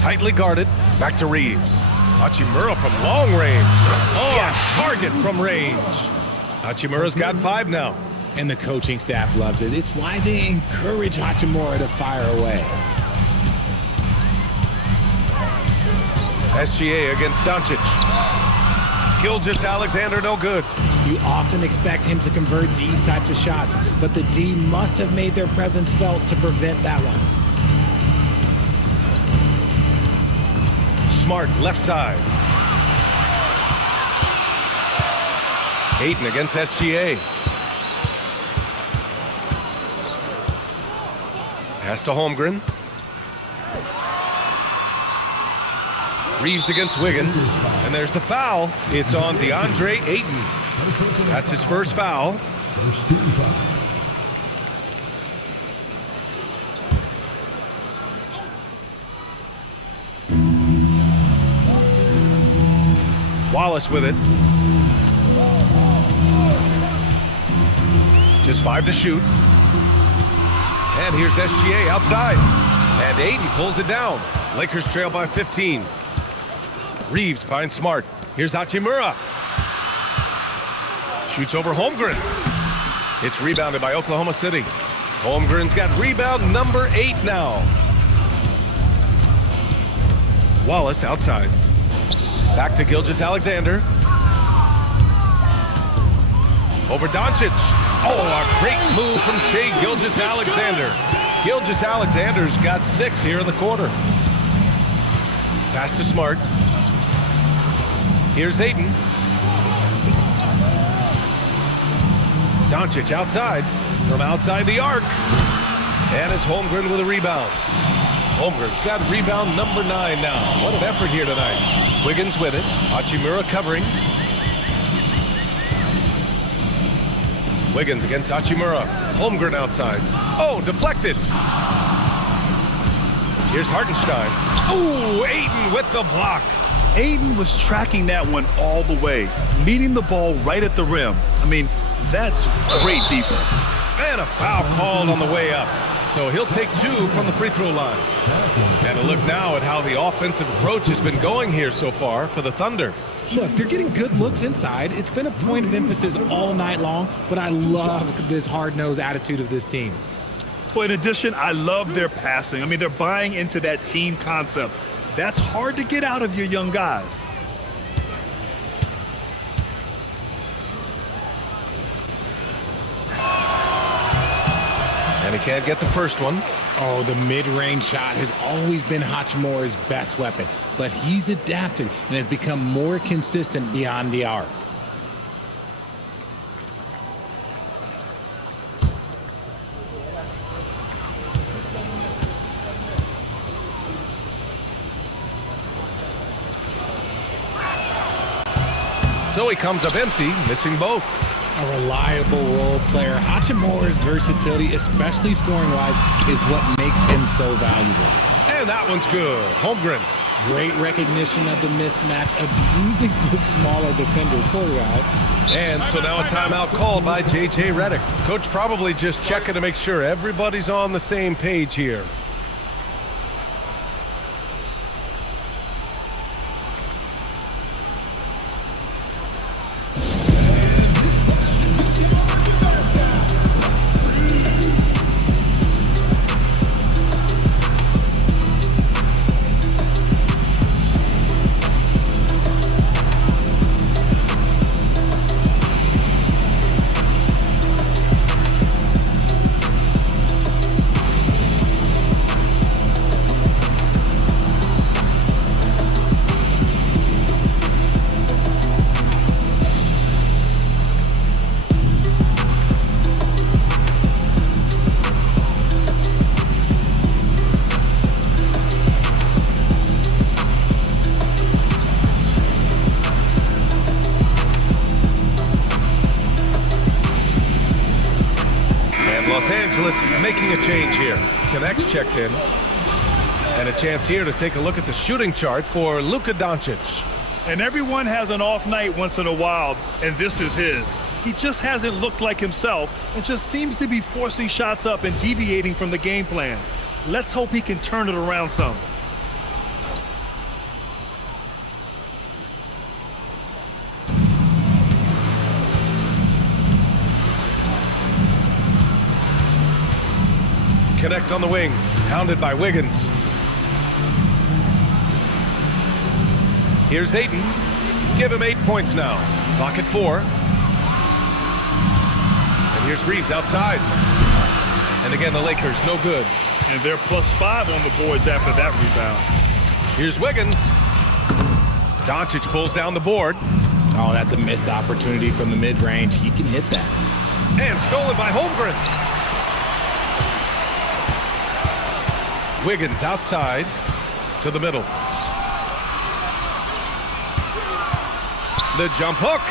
Tightly guarded. Back to Reeves. Hachimura from long range. Oh, yes. Target from range. Hachimura's got 5 now. And the coaching staff loves it. It's why they encourage Hachimura to fire away. SGA against Doncic. Gilgeous-Alexander no good. You often expect him to convert these types of shots, but the D must have made their presence felt to prevent that one. Smart left side. Ayton against SGA. Pass to Holmgren. Reeves against Wiggins. And there's the foul. It's on DeAndre Ayton. That's his first foul. First team foul. Wallace with it. Just 5 to shoot. And here's SGA outside. And Ayton pulls it down. Lakers trail by 15. Reeves finds Smart. Here's Hachimura. Shoots over Holmgren. It's rebounded by Oklahoma City. Holmgren's got rebound number 8 now. Wallace outside. Back to Gilgeous-Alexander. Over Doncic. Oh, a great move from Shai Gilgeous-Alexander. Gilgeous-Alexander's got 6 here in the quarter. Pass to Smart. Here's Ayton. Doncic outside. From outside the arc. And it's Holmgren with a rebound. Holmgren's got rebound number 9 now. What an effort here tonight. Wiggins with it. Hachimura covering. Wiggins against Hachimura. Holmgren outside. Oh, deflected. Here's Hartenstein. Oh, Ayton with the block. Ayton was tracking that one all the way, meeting the ball right at the rim. I mean, that's great defense. And a foul called on the way up. So he'll take 2 from the free throw line. And a look now at how the offensive approach has been going here so far for the Thunder. Look, they're getting good looks inside. It's been a point of emphasis all night long, but I love this hard-nosed attitude of this team. Well, in addition, I love their passing. I mean, they're buying into that team concept. That's hard to get out of your young guys. And he can't get the first one. Oh, the mid-range shot has always been Hachimura's best weapon, but he's adapted and has become more consistent beyond the arc. So he comes up empty, missing both. A reliable role player. Hachimura's versatility, especially scoring-wise, is what makes him so valuable. And that one's good. Holmgren. Great recognition of the mismatch, abusing the smaller defender. Poor guy. And so now a timeout called by J.J. Redick. Coach probably just checking to make sure everybody's on the same page here. Making a change here. Connects checked in. And a chance here to take a look at the shooting chart for Luka Doncic. And everyone has an off night once in a while, and this is his. He just hasn't looked like himself and just seems to be forcing shots up and deviating from the game plan. Let's hope he can turn it around some. Connect on the wing, hounded by Wiggins. Here's Ayton. Give him 8 points now. Clock at 4. And here's Reeves outside. And again, the Lakers, no good. And they're +5 on the boards after that rebound. Here's Wiggins. Doncic pulls down the board. Oh, that's a missed opportunity from the mid-range. He can hit that. And stolen by Holmgren. Wiggins outside to the middle. The jump hook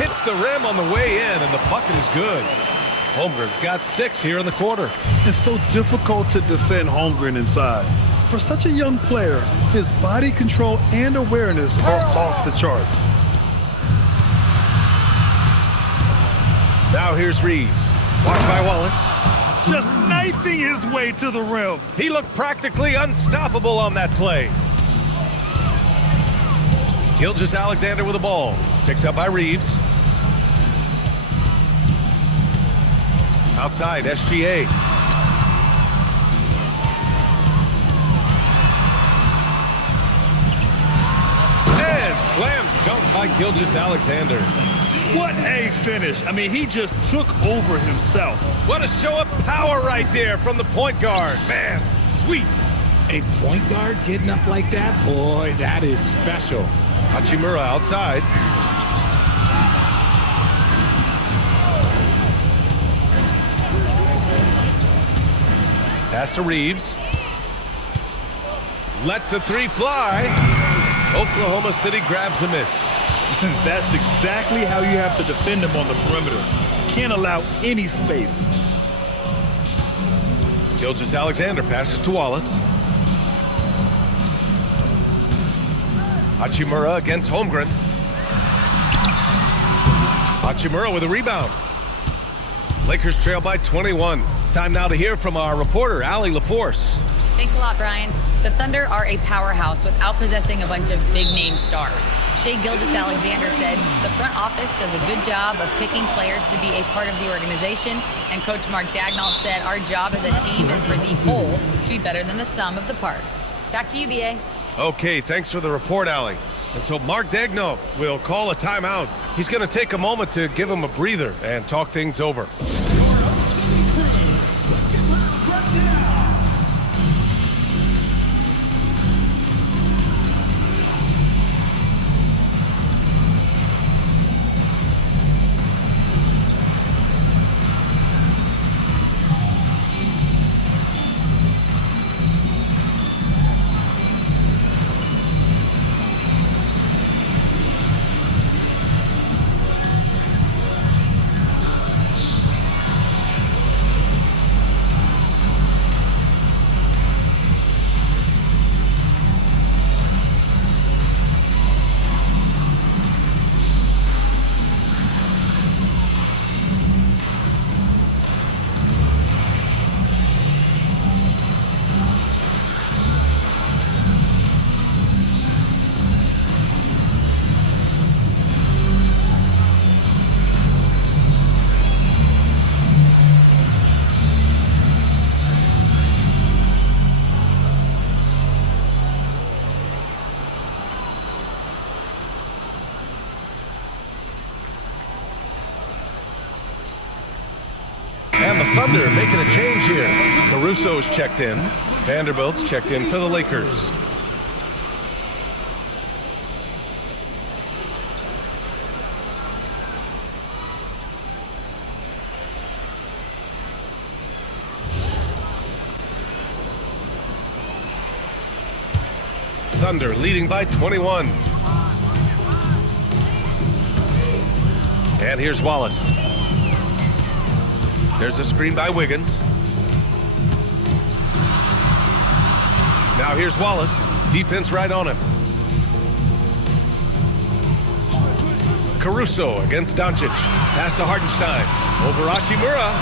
hits the rim on the way in, and the bucket is good. Holmgren's got 6 here in the quarter. It's so difficult to defend Holmgren inside. For such a young player, his body control and awareness are off the charts. Now here's Reeves. Watched by Wallace. Just knifing his way to the rim. He looked practically unstoppable on that play. Gilgeous-Alexander with the ball. Picked up by Reeves. Outside, SGA. And slam dunk by Gilgeous-Alexander. What a finish. I mean, he just took over himself. What a show of power right there from the point guard. Man, sweet. A point guard getting up like that? Boy, that is special. Hachimura outside. Pass to Reeves. Lets the 3 fly. Oklahoma City grabs a miss. That's exactly how you have to defend him on the perimeter. Can't allow any space. Gilgeous-Alexander passes to Wallace. Hachimura against Holmgren. Hachimura with a rebound. Lakers trail by 21. Time now to hear from our reporter, Allie LaForce. Thanks a lot, Brian. The Thunder are a powerhouse without possessing a bunch of big-name stars. Shai Gilgeous-Alexander said the front office does a good job of picking players to be a part of the organization, and Coach Mark Daigneault said our job as a team is for the whole to be better than the sum of the parts. Back to you, BA. Okay, thanks for the report, Allie. And so Mark Daigneault will call a timeout. He's going to take a moment to give him a breather and talk things over. Thunder making a change here. Caruso's checked in. Vanderbilt's checked in for the Lakers. Thunder leading by 21. And here's Wallace. There's a screen by Wiggins. Now here's Wallace. Defense right on him. Caruso against Doncic. Pass to Hartenstein. Over Hachimura.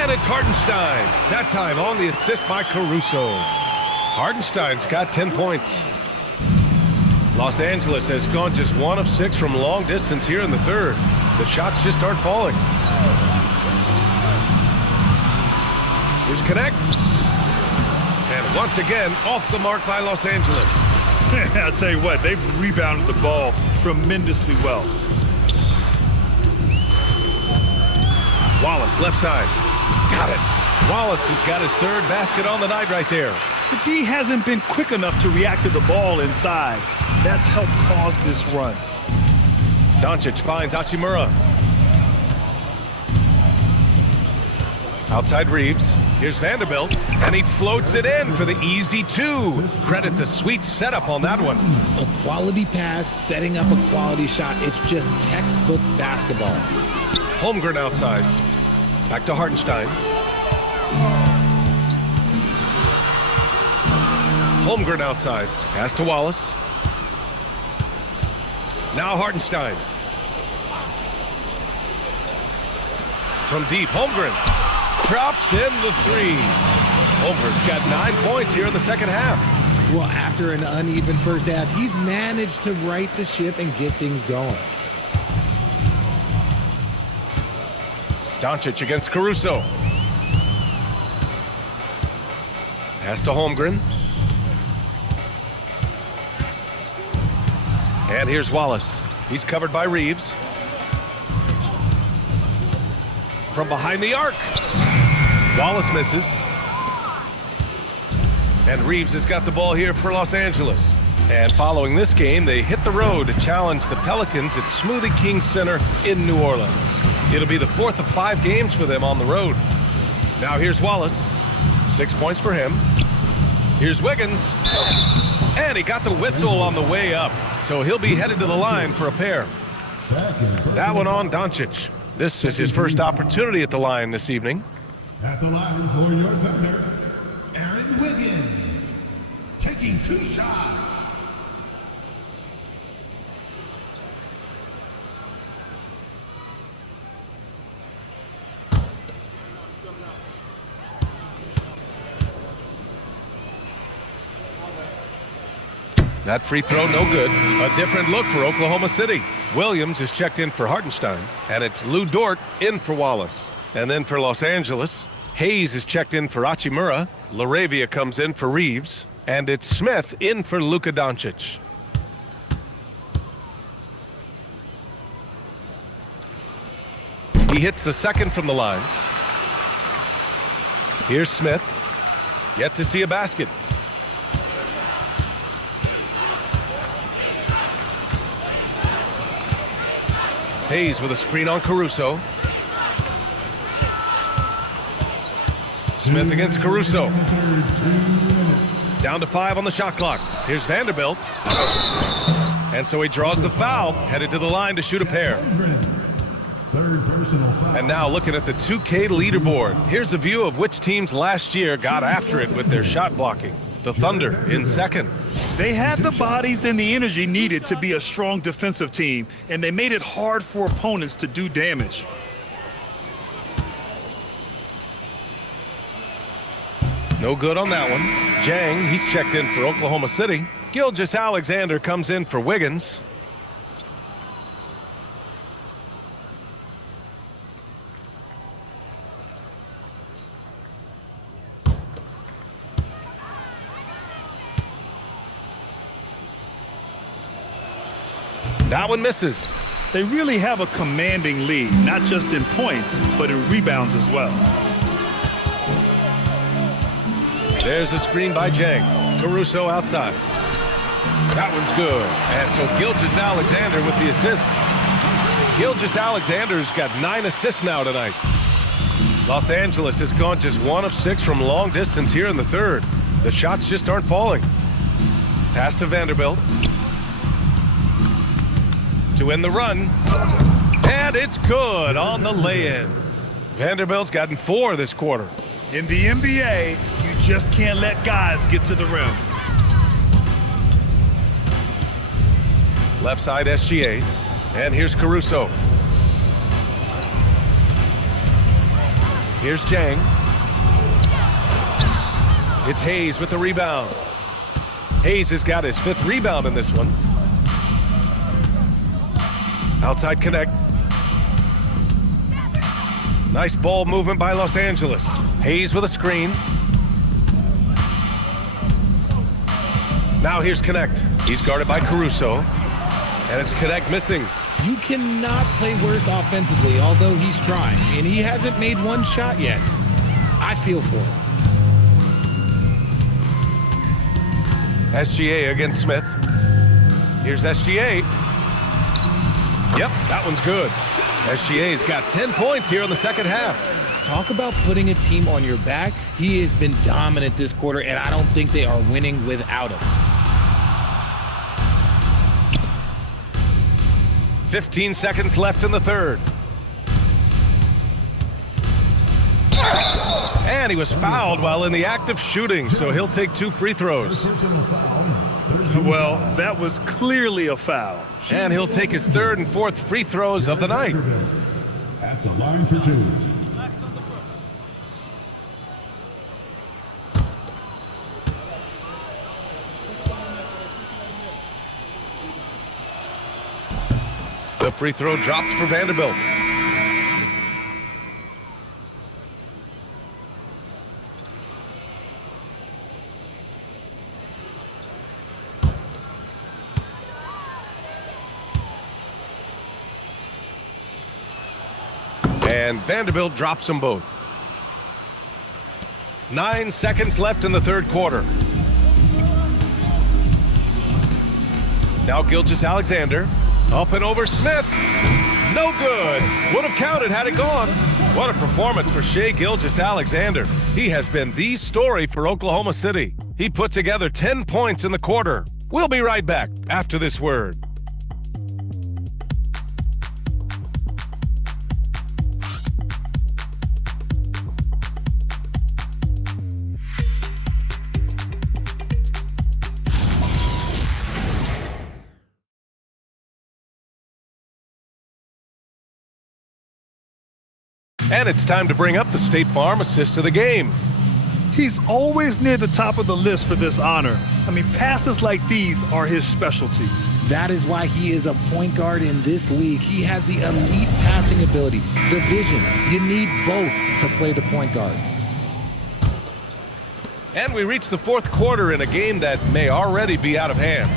And it's Hartenstein. That time on the assist by Caruso. Hartenstein's got 10 points. Los Angeles has gone just 1 of 6 from long distance here in the third. The shots just aren't falling. Here's Connect. And once again, off the mark by Los Angeles. I'll tell you what, they've rebounded the ball tremendously well. Wallace, left side. Got it. Wallace has got his third basket on the night right there. The D hasn't been quick enough to react to the ball inside. That's helped cause this run. Doncic finds Hachimura. Outside Reeves. Here's Vanderbilt. And he floats it in for the easy 2. Credit the sweet setup on that one. A quality pass, setting up a quality shot. It's just textbook basketball. Holmgren outside. Back to Hartenstein. Holmgren outside. Pass to Wallace. Now Hartenstein. From deep, Holmgren drops in the 3. Holmgren's got 9 points here in the second half. Well, after an uneven first half, he's managed to right the ship and get things going. Doncic against Caruso. Pass to Holmgren. And here's Wallace. He's covered by Reeves. From behind the arc. Wallace misses. And Reeves has got the ball here for Los Angeles. And following this game, they hit the road to challenge the Pelicans at Smoothie King Center in New Orleans. It'll be the 4th of 5 games for them on the road. Now here's Wallace. 6 points for him. Here's Wiggins. And he got the whistle on the way up. So he'll be headed to the line for a pair. That one on Doncic. This is his first opportunity at the line this evening. At the line for your Thunder, Aaron Wiggins, taking 2 shots. That free throw, no good. A different look for Oklahoma City. Williams is checked in for Hartenstein, and it's Lou Dort in for Wallace. And then for Los Angeles, Hayes is checked in for Hachimura. LaRavia comes in for Reeves, and it's Smith in for Luka Doncic. He hits the second from the line. Here's Smith. Yet to see a basket. Hayes with a screen on Caruso. Smith against Caruso. Down to 5 on the shot clock. Here's Vanderbilt. And so he draws the foul, headed to the line to shoot a pair. And now looking at the 2K leaderboard. Here's a view of which teams last year got after it with their shot blocking. The Thunder in second. They had the bodies and the energy needed to be a strong defensive team, and they made it hard for opponents to do damage. No good on that one. Jang, he's checked in for Oklahoma City. Gilgeous-Alexander comes in for Wiggins. That one misses. They really have a commanding lead, not just in points, but in rebounds as well. There's a screen by Jang. Caruso outside. That one's good. And so Gilgeous-Alexander with the assist. Gilgeous-Alexander's got 9 assists now tonight. Los Angeles has gone just 1 of 6 from long distance here in the third. The shots just aren't falling. Pass to Vanderbilt. To win the run. And it's good on the lay-in. Vanderbilt's gotten 4 this quarter. In the NBA, you just can't let guys get to the rim. Left side SGA. And here's Caruso. Here's Jang. It's Hayes with the rebound. Hayes has got his 5th rebound in this one. Outside connect. Nice ball movement by Los Angeles. Hayes with a screen. Now here's Connect. He's guarded by Caruso. And it's Connect missing. You cannot play worse offensively, although he's trying. And he hasn't made 1 shot yet. I feel for him. SGA against Smith. Here's SGA. Yep, that one's good. SGA's got 10 points here in the second half. Talk about putting a team on your back. He has been dominant this quarter, and I don't think they are winning without him. 15 seconds left in the third. And he was fouled while in the act of shooting, so he'll take 2 free throws. Well, that was clearly a foul. And he'll take his 3rd and 4th free throws of the night. At the line for 2. The free throw drops for Vanderbilt. And Vanderbilt drops them both. 9 seconds left in the third quarter. Now Gilgeous-Alexander. Up and over Smith. No good. Would have counted had it gone. What a performance for Shai Gilgeous-Alexander. He has been the story for Oklahoma City. He put together 10 points in the quarter. We'll be right back after this word. And it's time to bring up the State Farm assist of the game. He's always near the top of the list for this honor. I mean, passes like these are his specialty. That is why he is a point guard in this league. He has the elite passing ability, the vision. You need both to play the point guard. And we reach the fourth quarter in a game that may already be out of hand.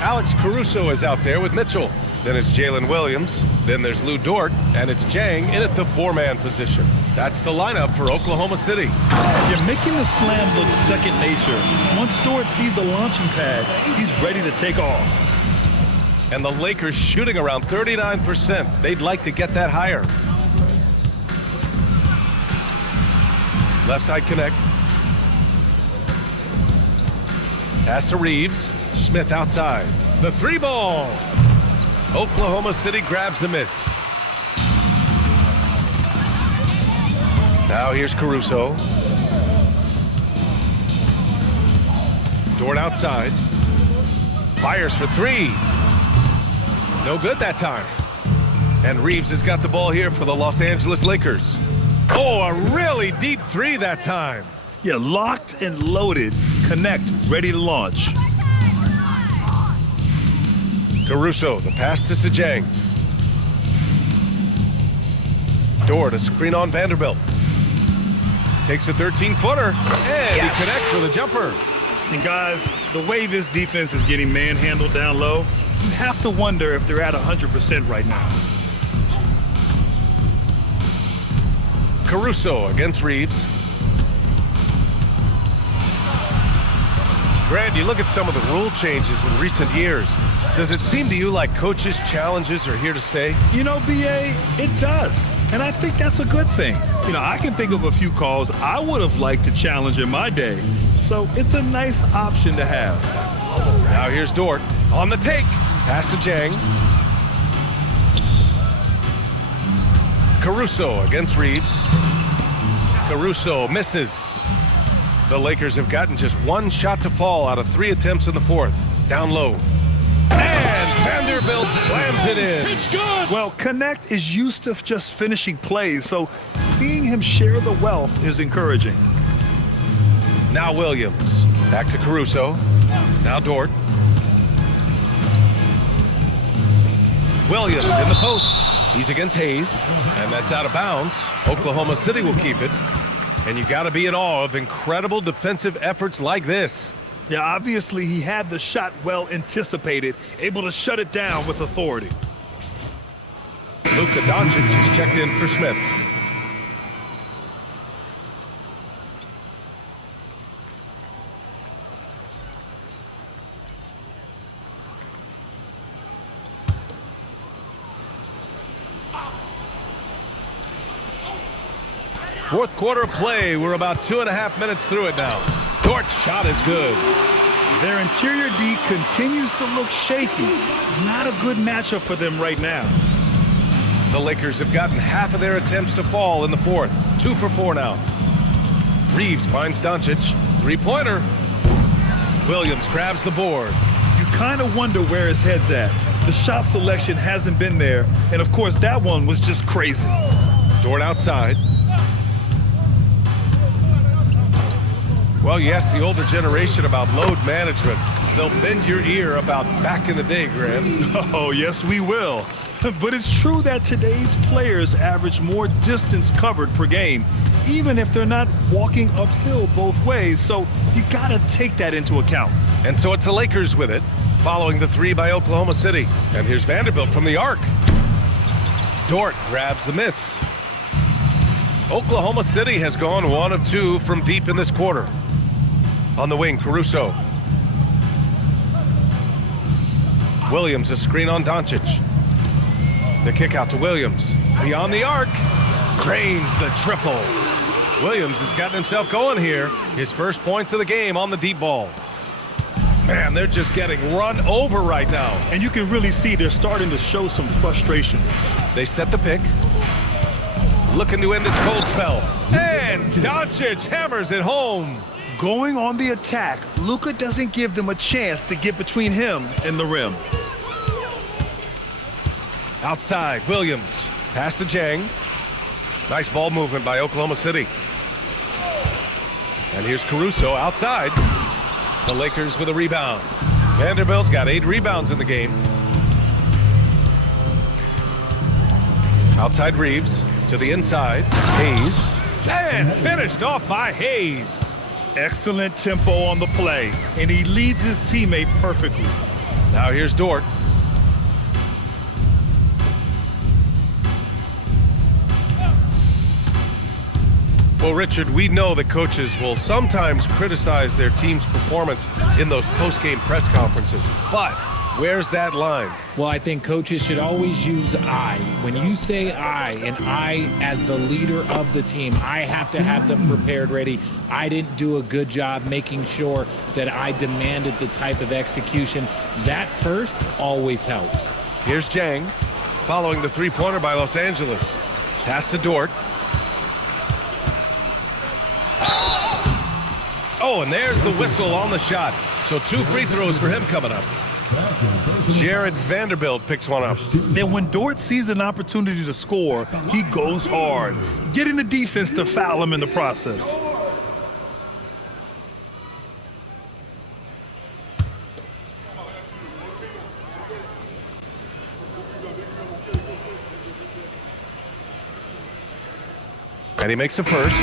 Alex Caruso is out there with Mitchell. Then it's Jalen Williams. Then there's Lou Dort. And it's Jang in at the 4-man position. That's the lineup for Oklahoma City. You're making the slam look second nature. Once Dort sees the launching pad, he's ready to take off. And the Lakers shooting around 39%. They'd like to get that higher. Left side connect. Pass to Reeves. Smith outside. The 3-ball. Oklahoma City grabs the miss. Now here's Caruso. Dort outside. Fires for 3. No good that time. And Reeves has got the ball here for the Los Angeles Lakers. Oh, a really deep 3 that time. Yeah, locked and loaded. Connect, ready to launch. Caruso, the pass to Sajang. Dort, a screen on Vanderbilt. Takes a 13-footer, and he connects with a jumper. And guys, the way this defense is getting manhandled down low, you have to wonder if they're at 100% right now. Caruso against Reeves. Grant, you look at some of the rule changes in recent years. Does it seem to you like coaches' challenges are here to stay? You know, BA, it does. And I think that's a good thing. You know, I can think of a few calls I would have liked to challenge in my day. So it's a nice option to have. Now here's Dort on the take. Pass to Jang. Caruso against Reeves. Caruso misses. The Lakers have gotten just one shot to fall out of 3 attempts in the fourth. Down low. And Vanderbilt slams it in. It's good. Well, Connect is used to just finishing plays, so seeing him share the wealth is encouraging. Now Williams. Back to Caruso. Now Dort. Williams in the post. He's against Hayes, and that's out of bounds. Oklahoma City will keep it. And you got to be in awe of incredible defensive efforts like this. Yeah, obviously he had the shot well anticipated, able to shut it down with authority. Luka Doncic is checked in for Smith. Fourth quarter of play. We're about 2.5 minutes through it now. Dort's shot is good. Their interior D continues to look shaky. Not a good matchup for them right now. The Lakers have gotten half of their attempts to fall in the fourth. 2 for 4 now. Reeves finds Doncic. 3-pointer. Williams grabs the board. You kind of wonder where his head's at. The shot selection hasn't been there. And of course, that one was just crazy. Dort outside. Well, you ask the older generation about load management. They'll bend your ear about back in the day, Grant. Oh, yes, we will. But it's true that today's players average more distance covered per game, even if they're not walking uphill both ways. So you got to take that into account. And so it's the Lakers with it, following the 3 by Oklahoma City. And here's Vanderbilt from the arc. Dort grabs the miss. Oklahoma City has gone 1 of 2 from deep in this quarter. On the wing, Caruso. Williams, a screen on Doncic. The kick out to Williams. Beyond the arc. Drains the triple. Williams has gotten himself going here. His first points of the game on the deep ball. Man, they're just getting run over right now. And you can really see they're starting to show some frustration. They set the pick. Looking to end this cold spell. And Doncic hammers it home. Going on the attack, Luka doesn't give them a chance to get between him and the rim. Outside, Williams. Pass to Jang. Nice ball movement by Oklahoma City. And here's Caruso outside. The Lakers with a rebound. Vanderbilt's got 8 rebounds in the game. Outside Reeves. To the inside. Hayes. And finished off by Hayes. Excellent tempo on the play, and he leads his teammate perfectly. Now here's Dort. Well, Richard, we know that coaches will sometimes criticize their team's performance in those post-game press conferences, but where's that line? Well, I think coaches should always use I. When you say I, and I as the leader of the team, I have to have them prepared ready. I didn't do a good job making sure that I demanded the type of execution. That first always helps. Here's Jang, following the 3-pointer by Los Angeles. Pass to Dort. Oh, and there's the whistle on the shot. So 2 free throws for him coming up. Jared Vanderbilt picks one up. Then when Dort sees an opportunity to score, he goes hard, getting the defense to foul him in the process. And he makes a first.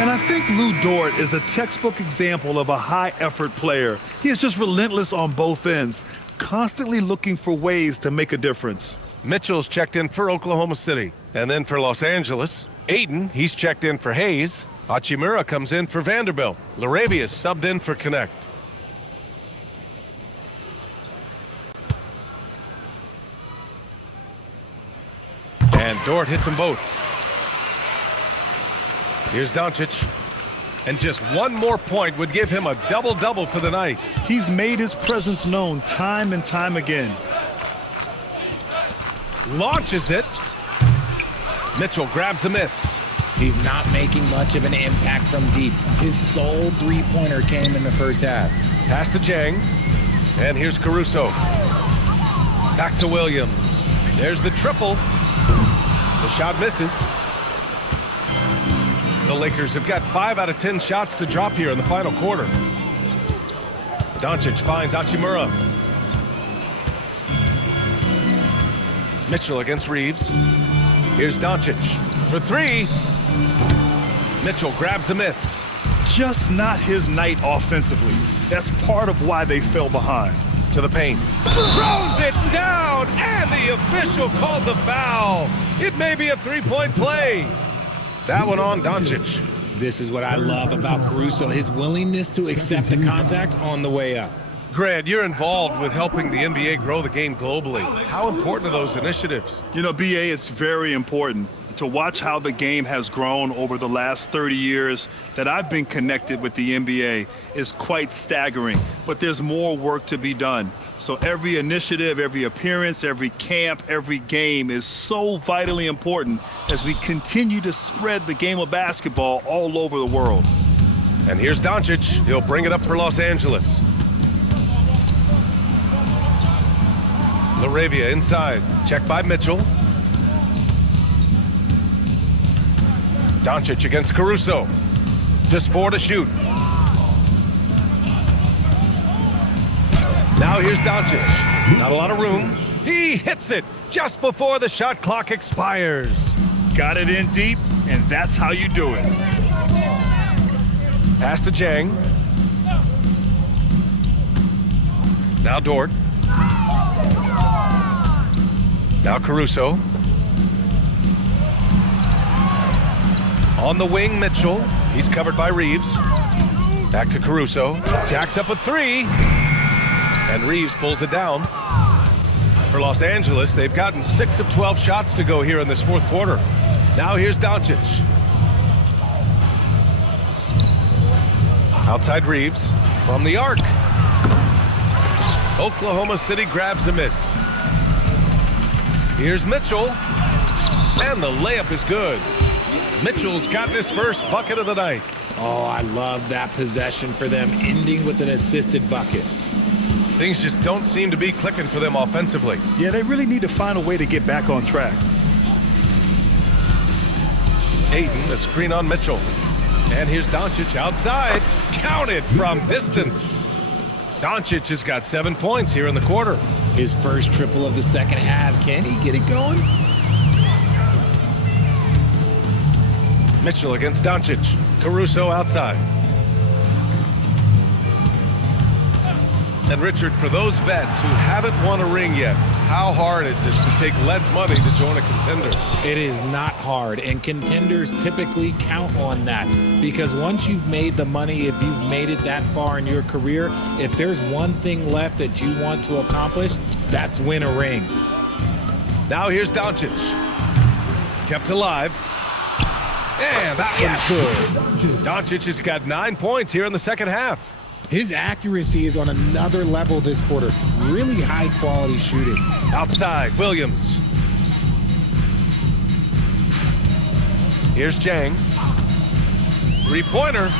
And I think Lou Dort is a textbook example of a high-effort player. He is just relentless on both ends, constantly looking for ways to make a difference. Mitchell's checked in for Oklahoma City. And then for Los Angeles, Aiden, he's checked in for Hayes. Hachimura comes in for Vanderbilt. Larabia's subbed in for Connect. And Dort hits them both. Here's Doncic. And just one more point would give him a double-double for the night. He's made his presence known time and time again. Launches it. Mitchell grabs a miss. He's not making much of an impact from deep. His sole three-pointer came in the first half. Pass to Jang. And here's Caruso. Back to Williams. There's the triple. The shot misses. The Lakers have got 5 out of 10 shots to drop here in the final quarter. Doncic finds Hachimura. Mitchell against Reeves. Here's Doncic for 3. Mitchell grabs a miss. Just not his night offensively. That's part of why they fell behind. To the paint. Throws it down, and the official calls a foul. It may be a three-point play. That one on Doncic. This is what I love about Caruso, his willingness to accept the contact on the way up. Grant, you're involved with helping the NBA grow the game globally. How important are those initiatives? You know, BA, it's very important to watch how the game has grown over the last 30 years that I've been connected with the NBA is quite staggering, but there's more work to be done. So every initiative, every appearance, every camp, every game is so vitally important as we continue to spread the game of basketball all over the world. And here's Doncic. He'll bring it up for Los Angeles. Laravia inside. Check by Mitchell. Doncic against Caruso. Just 4 to shoot. Now here's Doncic. Not a lot of room. He hits it just before the shot clock expires. Got it in deep, and that's how you do it. Pass to Jang. Now Dort. Now Caruso. On the wing, Mitchell. He's covered by Reeves. Back to Caruso. Jacks up a 3. And Reeves pulls it down. For Los Angeles, they've gotten 6 of 12 shots to go here in this fourth quarter. Now here's Doncic. Outside Reeves. From the arc. Oklahoma City grabs a miss. Here's Mitchell. And the layup is good. Mitchell's gotten his first bucket of the night. Oh, I love that possession for them, ending with an assisted bucket. Things just don't seem to be clicking for them offensively. Yeah, they really need to find a way to get back on track. Ayton, a screen on Mitchell. And here's Doncic outside. Counted from distance. Doncic has got 7 points here in the quarter. His first triple of the second half. Can he get it going? Mitchell against Doncic. Caruso outside. And Richard, for those vets who haven't won a ring yet, how hard is it to take less money to join a contender? It is not hard, and contenders typically count on that because once you've made the money, if you've made it that far in your career, if there's one thing left that you want to accomplish, that's win a ring. Now here's Doncic. Kept alive. And that one's good. Doncic has got 9 points here in the second half. His accuracy is on another level this quarter. Really high quality shooting. Outside, Williams. Here's Jang. Three-pointer.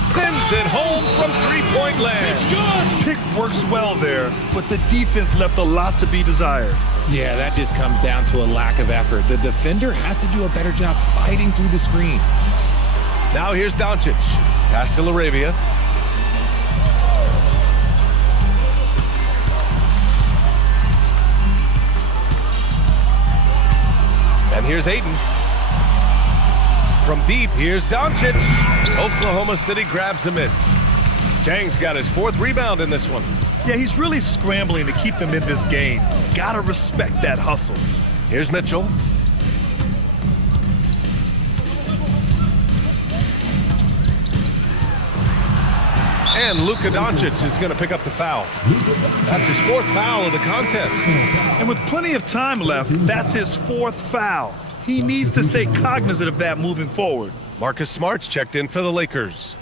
Sends it home from three-point land. It's good. Pick works well there, but the defense left a lot to be desired. Yeah, that just comes down to a lack of effort. The defender has to do a better job fighting through the screen. Now here's Doncic. Pass to Laravia. And here's Ayton. From deep, here's Doncic. Oklahoma City grabs a miss. Jang's got his 4th rebound in this one. Yeah, he's really scrambling to keep them in this game. Gotta respect that hustle. Here's Mitchell. And Luka Doncic is going to pick up the foul. That's his 4th foul of the contest. And with plenty of time left, that's his 4th foul. He needs to stay cognizant of that moving forward. Marcus Smart's checked in for the Lakers.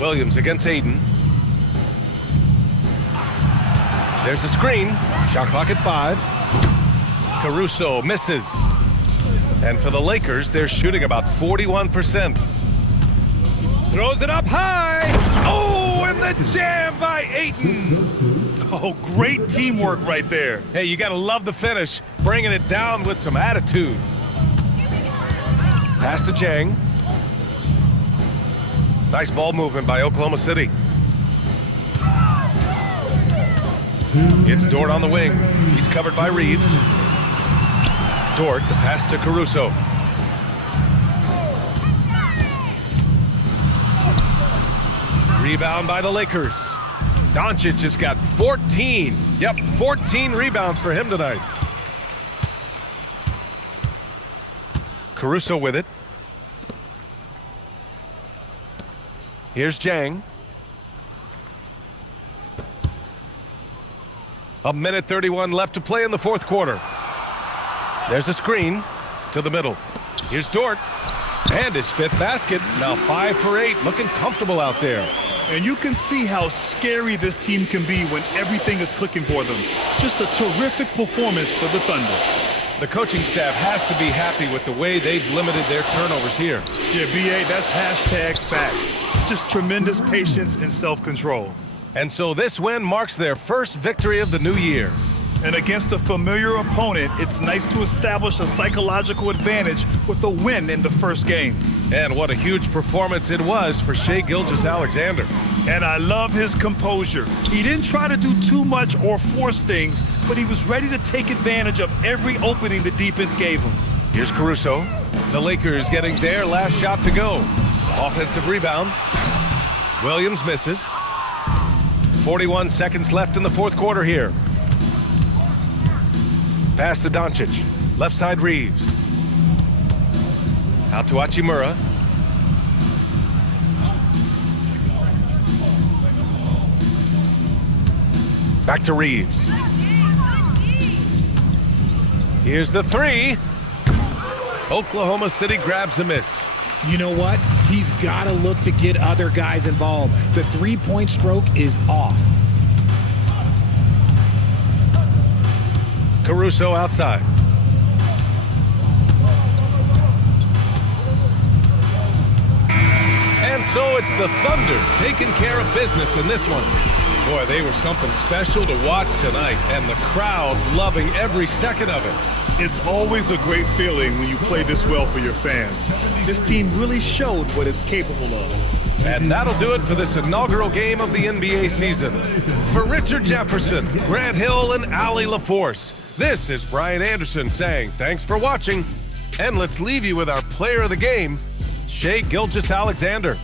Williams against Aiden. There's a screen. Shot clock at 5. Caruso misses. And for the Lakers, they're shooting about 41%. Throws it up high. Oh, and the jam by Ayton. Oh, great teamwork right there. Hey, you got to love the finish. Bringing it down with some attitude. Pass to Jang. Nice ball movement by Oklahoma City. It's Dort on the wing. He's covered by Reeves. Dort, the pass to Caruso. Rebound by the Lakers. Doncic has got 14. Yep, 14 rebounds for him tonight. Caruso with it. Here's Jang. A minute 31 left to play in the 4th quarter. There's a screen to the middle. Here's Dort. And his 5th basket. Now 5 for 8. Looking comfortable out there. And you can see how scary this team can be when everything is clicking for them. Just a terrific performance for the Thunder. The coaching staff has to be happy with the way they've limited their turnovers here. Yeah, BA, that's hashtag facts. Just tremendous patience and self-control. And so this win marks their first victory of the new year. And against a familiar opponent, it's nice to establish a psychological advantage with a win in the first game. And what a huge performance it was for Shai Gilgeous-Alexander. And I love his composure. He didn't try to do too much or force things, but he was ready to take advantage of every opening the defense gave him. Here's Caruso. The Lakers getting their last shot to go. Offensive rebound. Williams misses. 41 seconds left in the 4th quarter here. Pass to Doncic. Left side Reeves. Out to Hachimura. Back to Reeves. Here's the 3. Oklahoma City grabs the miss. You know what? He's got to look to get other guys involved. The 3-point stroke is off. Caruso outside. And so it's the Thunder taking care of business in this one. Boy, they were something special to watch tonight, and the crowd loving every second of it. It's always a great feeling when you play this well for your fans. This team really showed what it's capable of. And that'll do it for this inaugural game of the NBA season. For Richard Jefferson, Grant Hill, and Allie LaForce, this is Brian Anderson saying thanks for watching, and let's leave you with our player of the game, Shai Gilgeous-Alexander.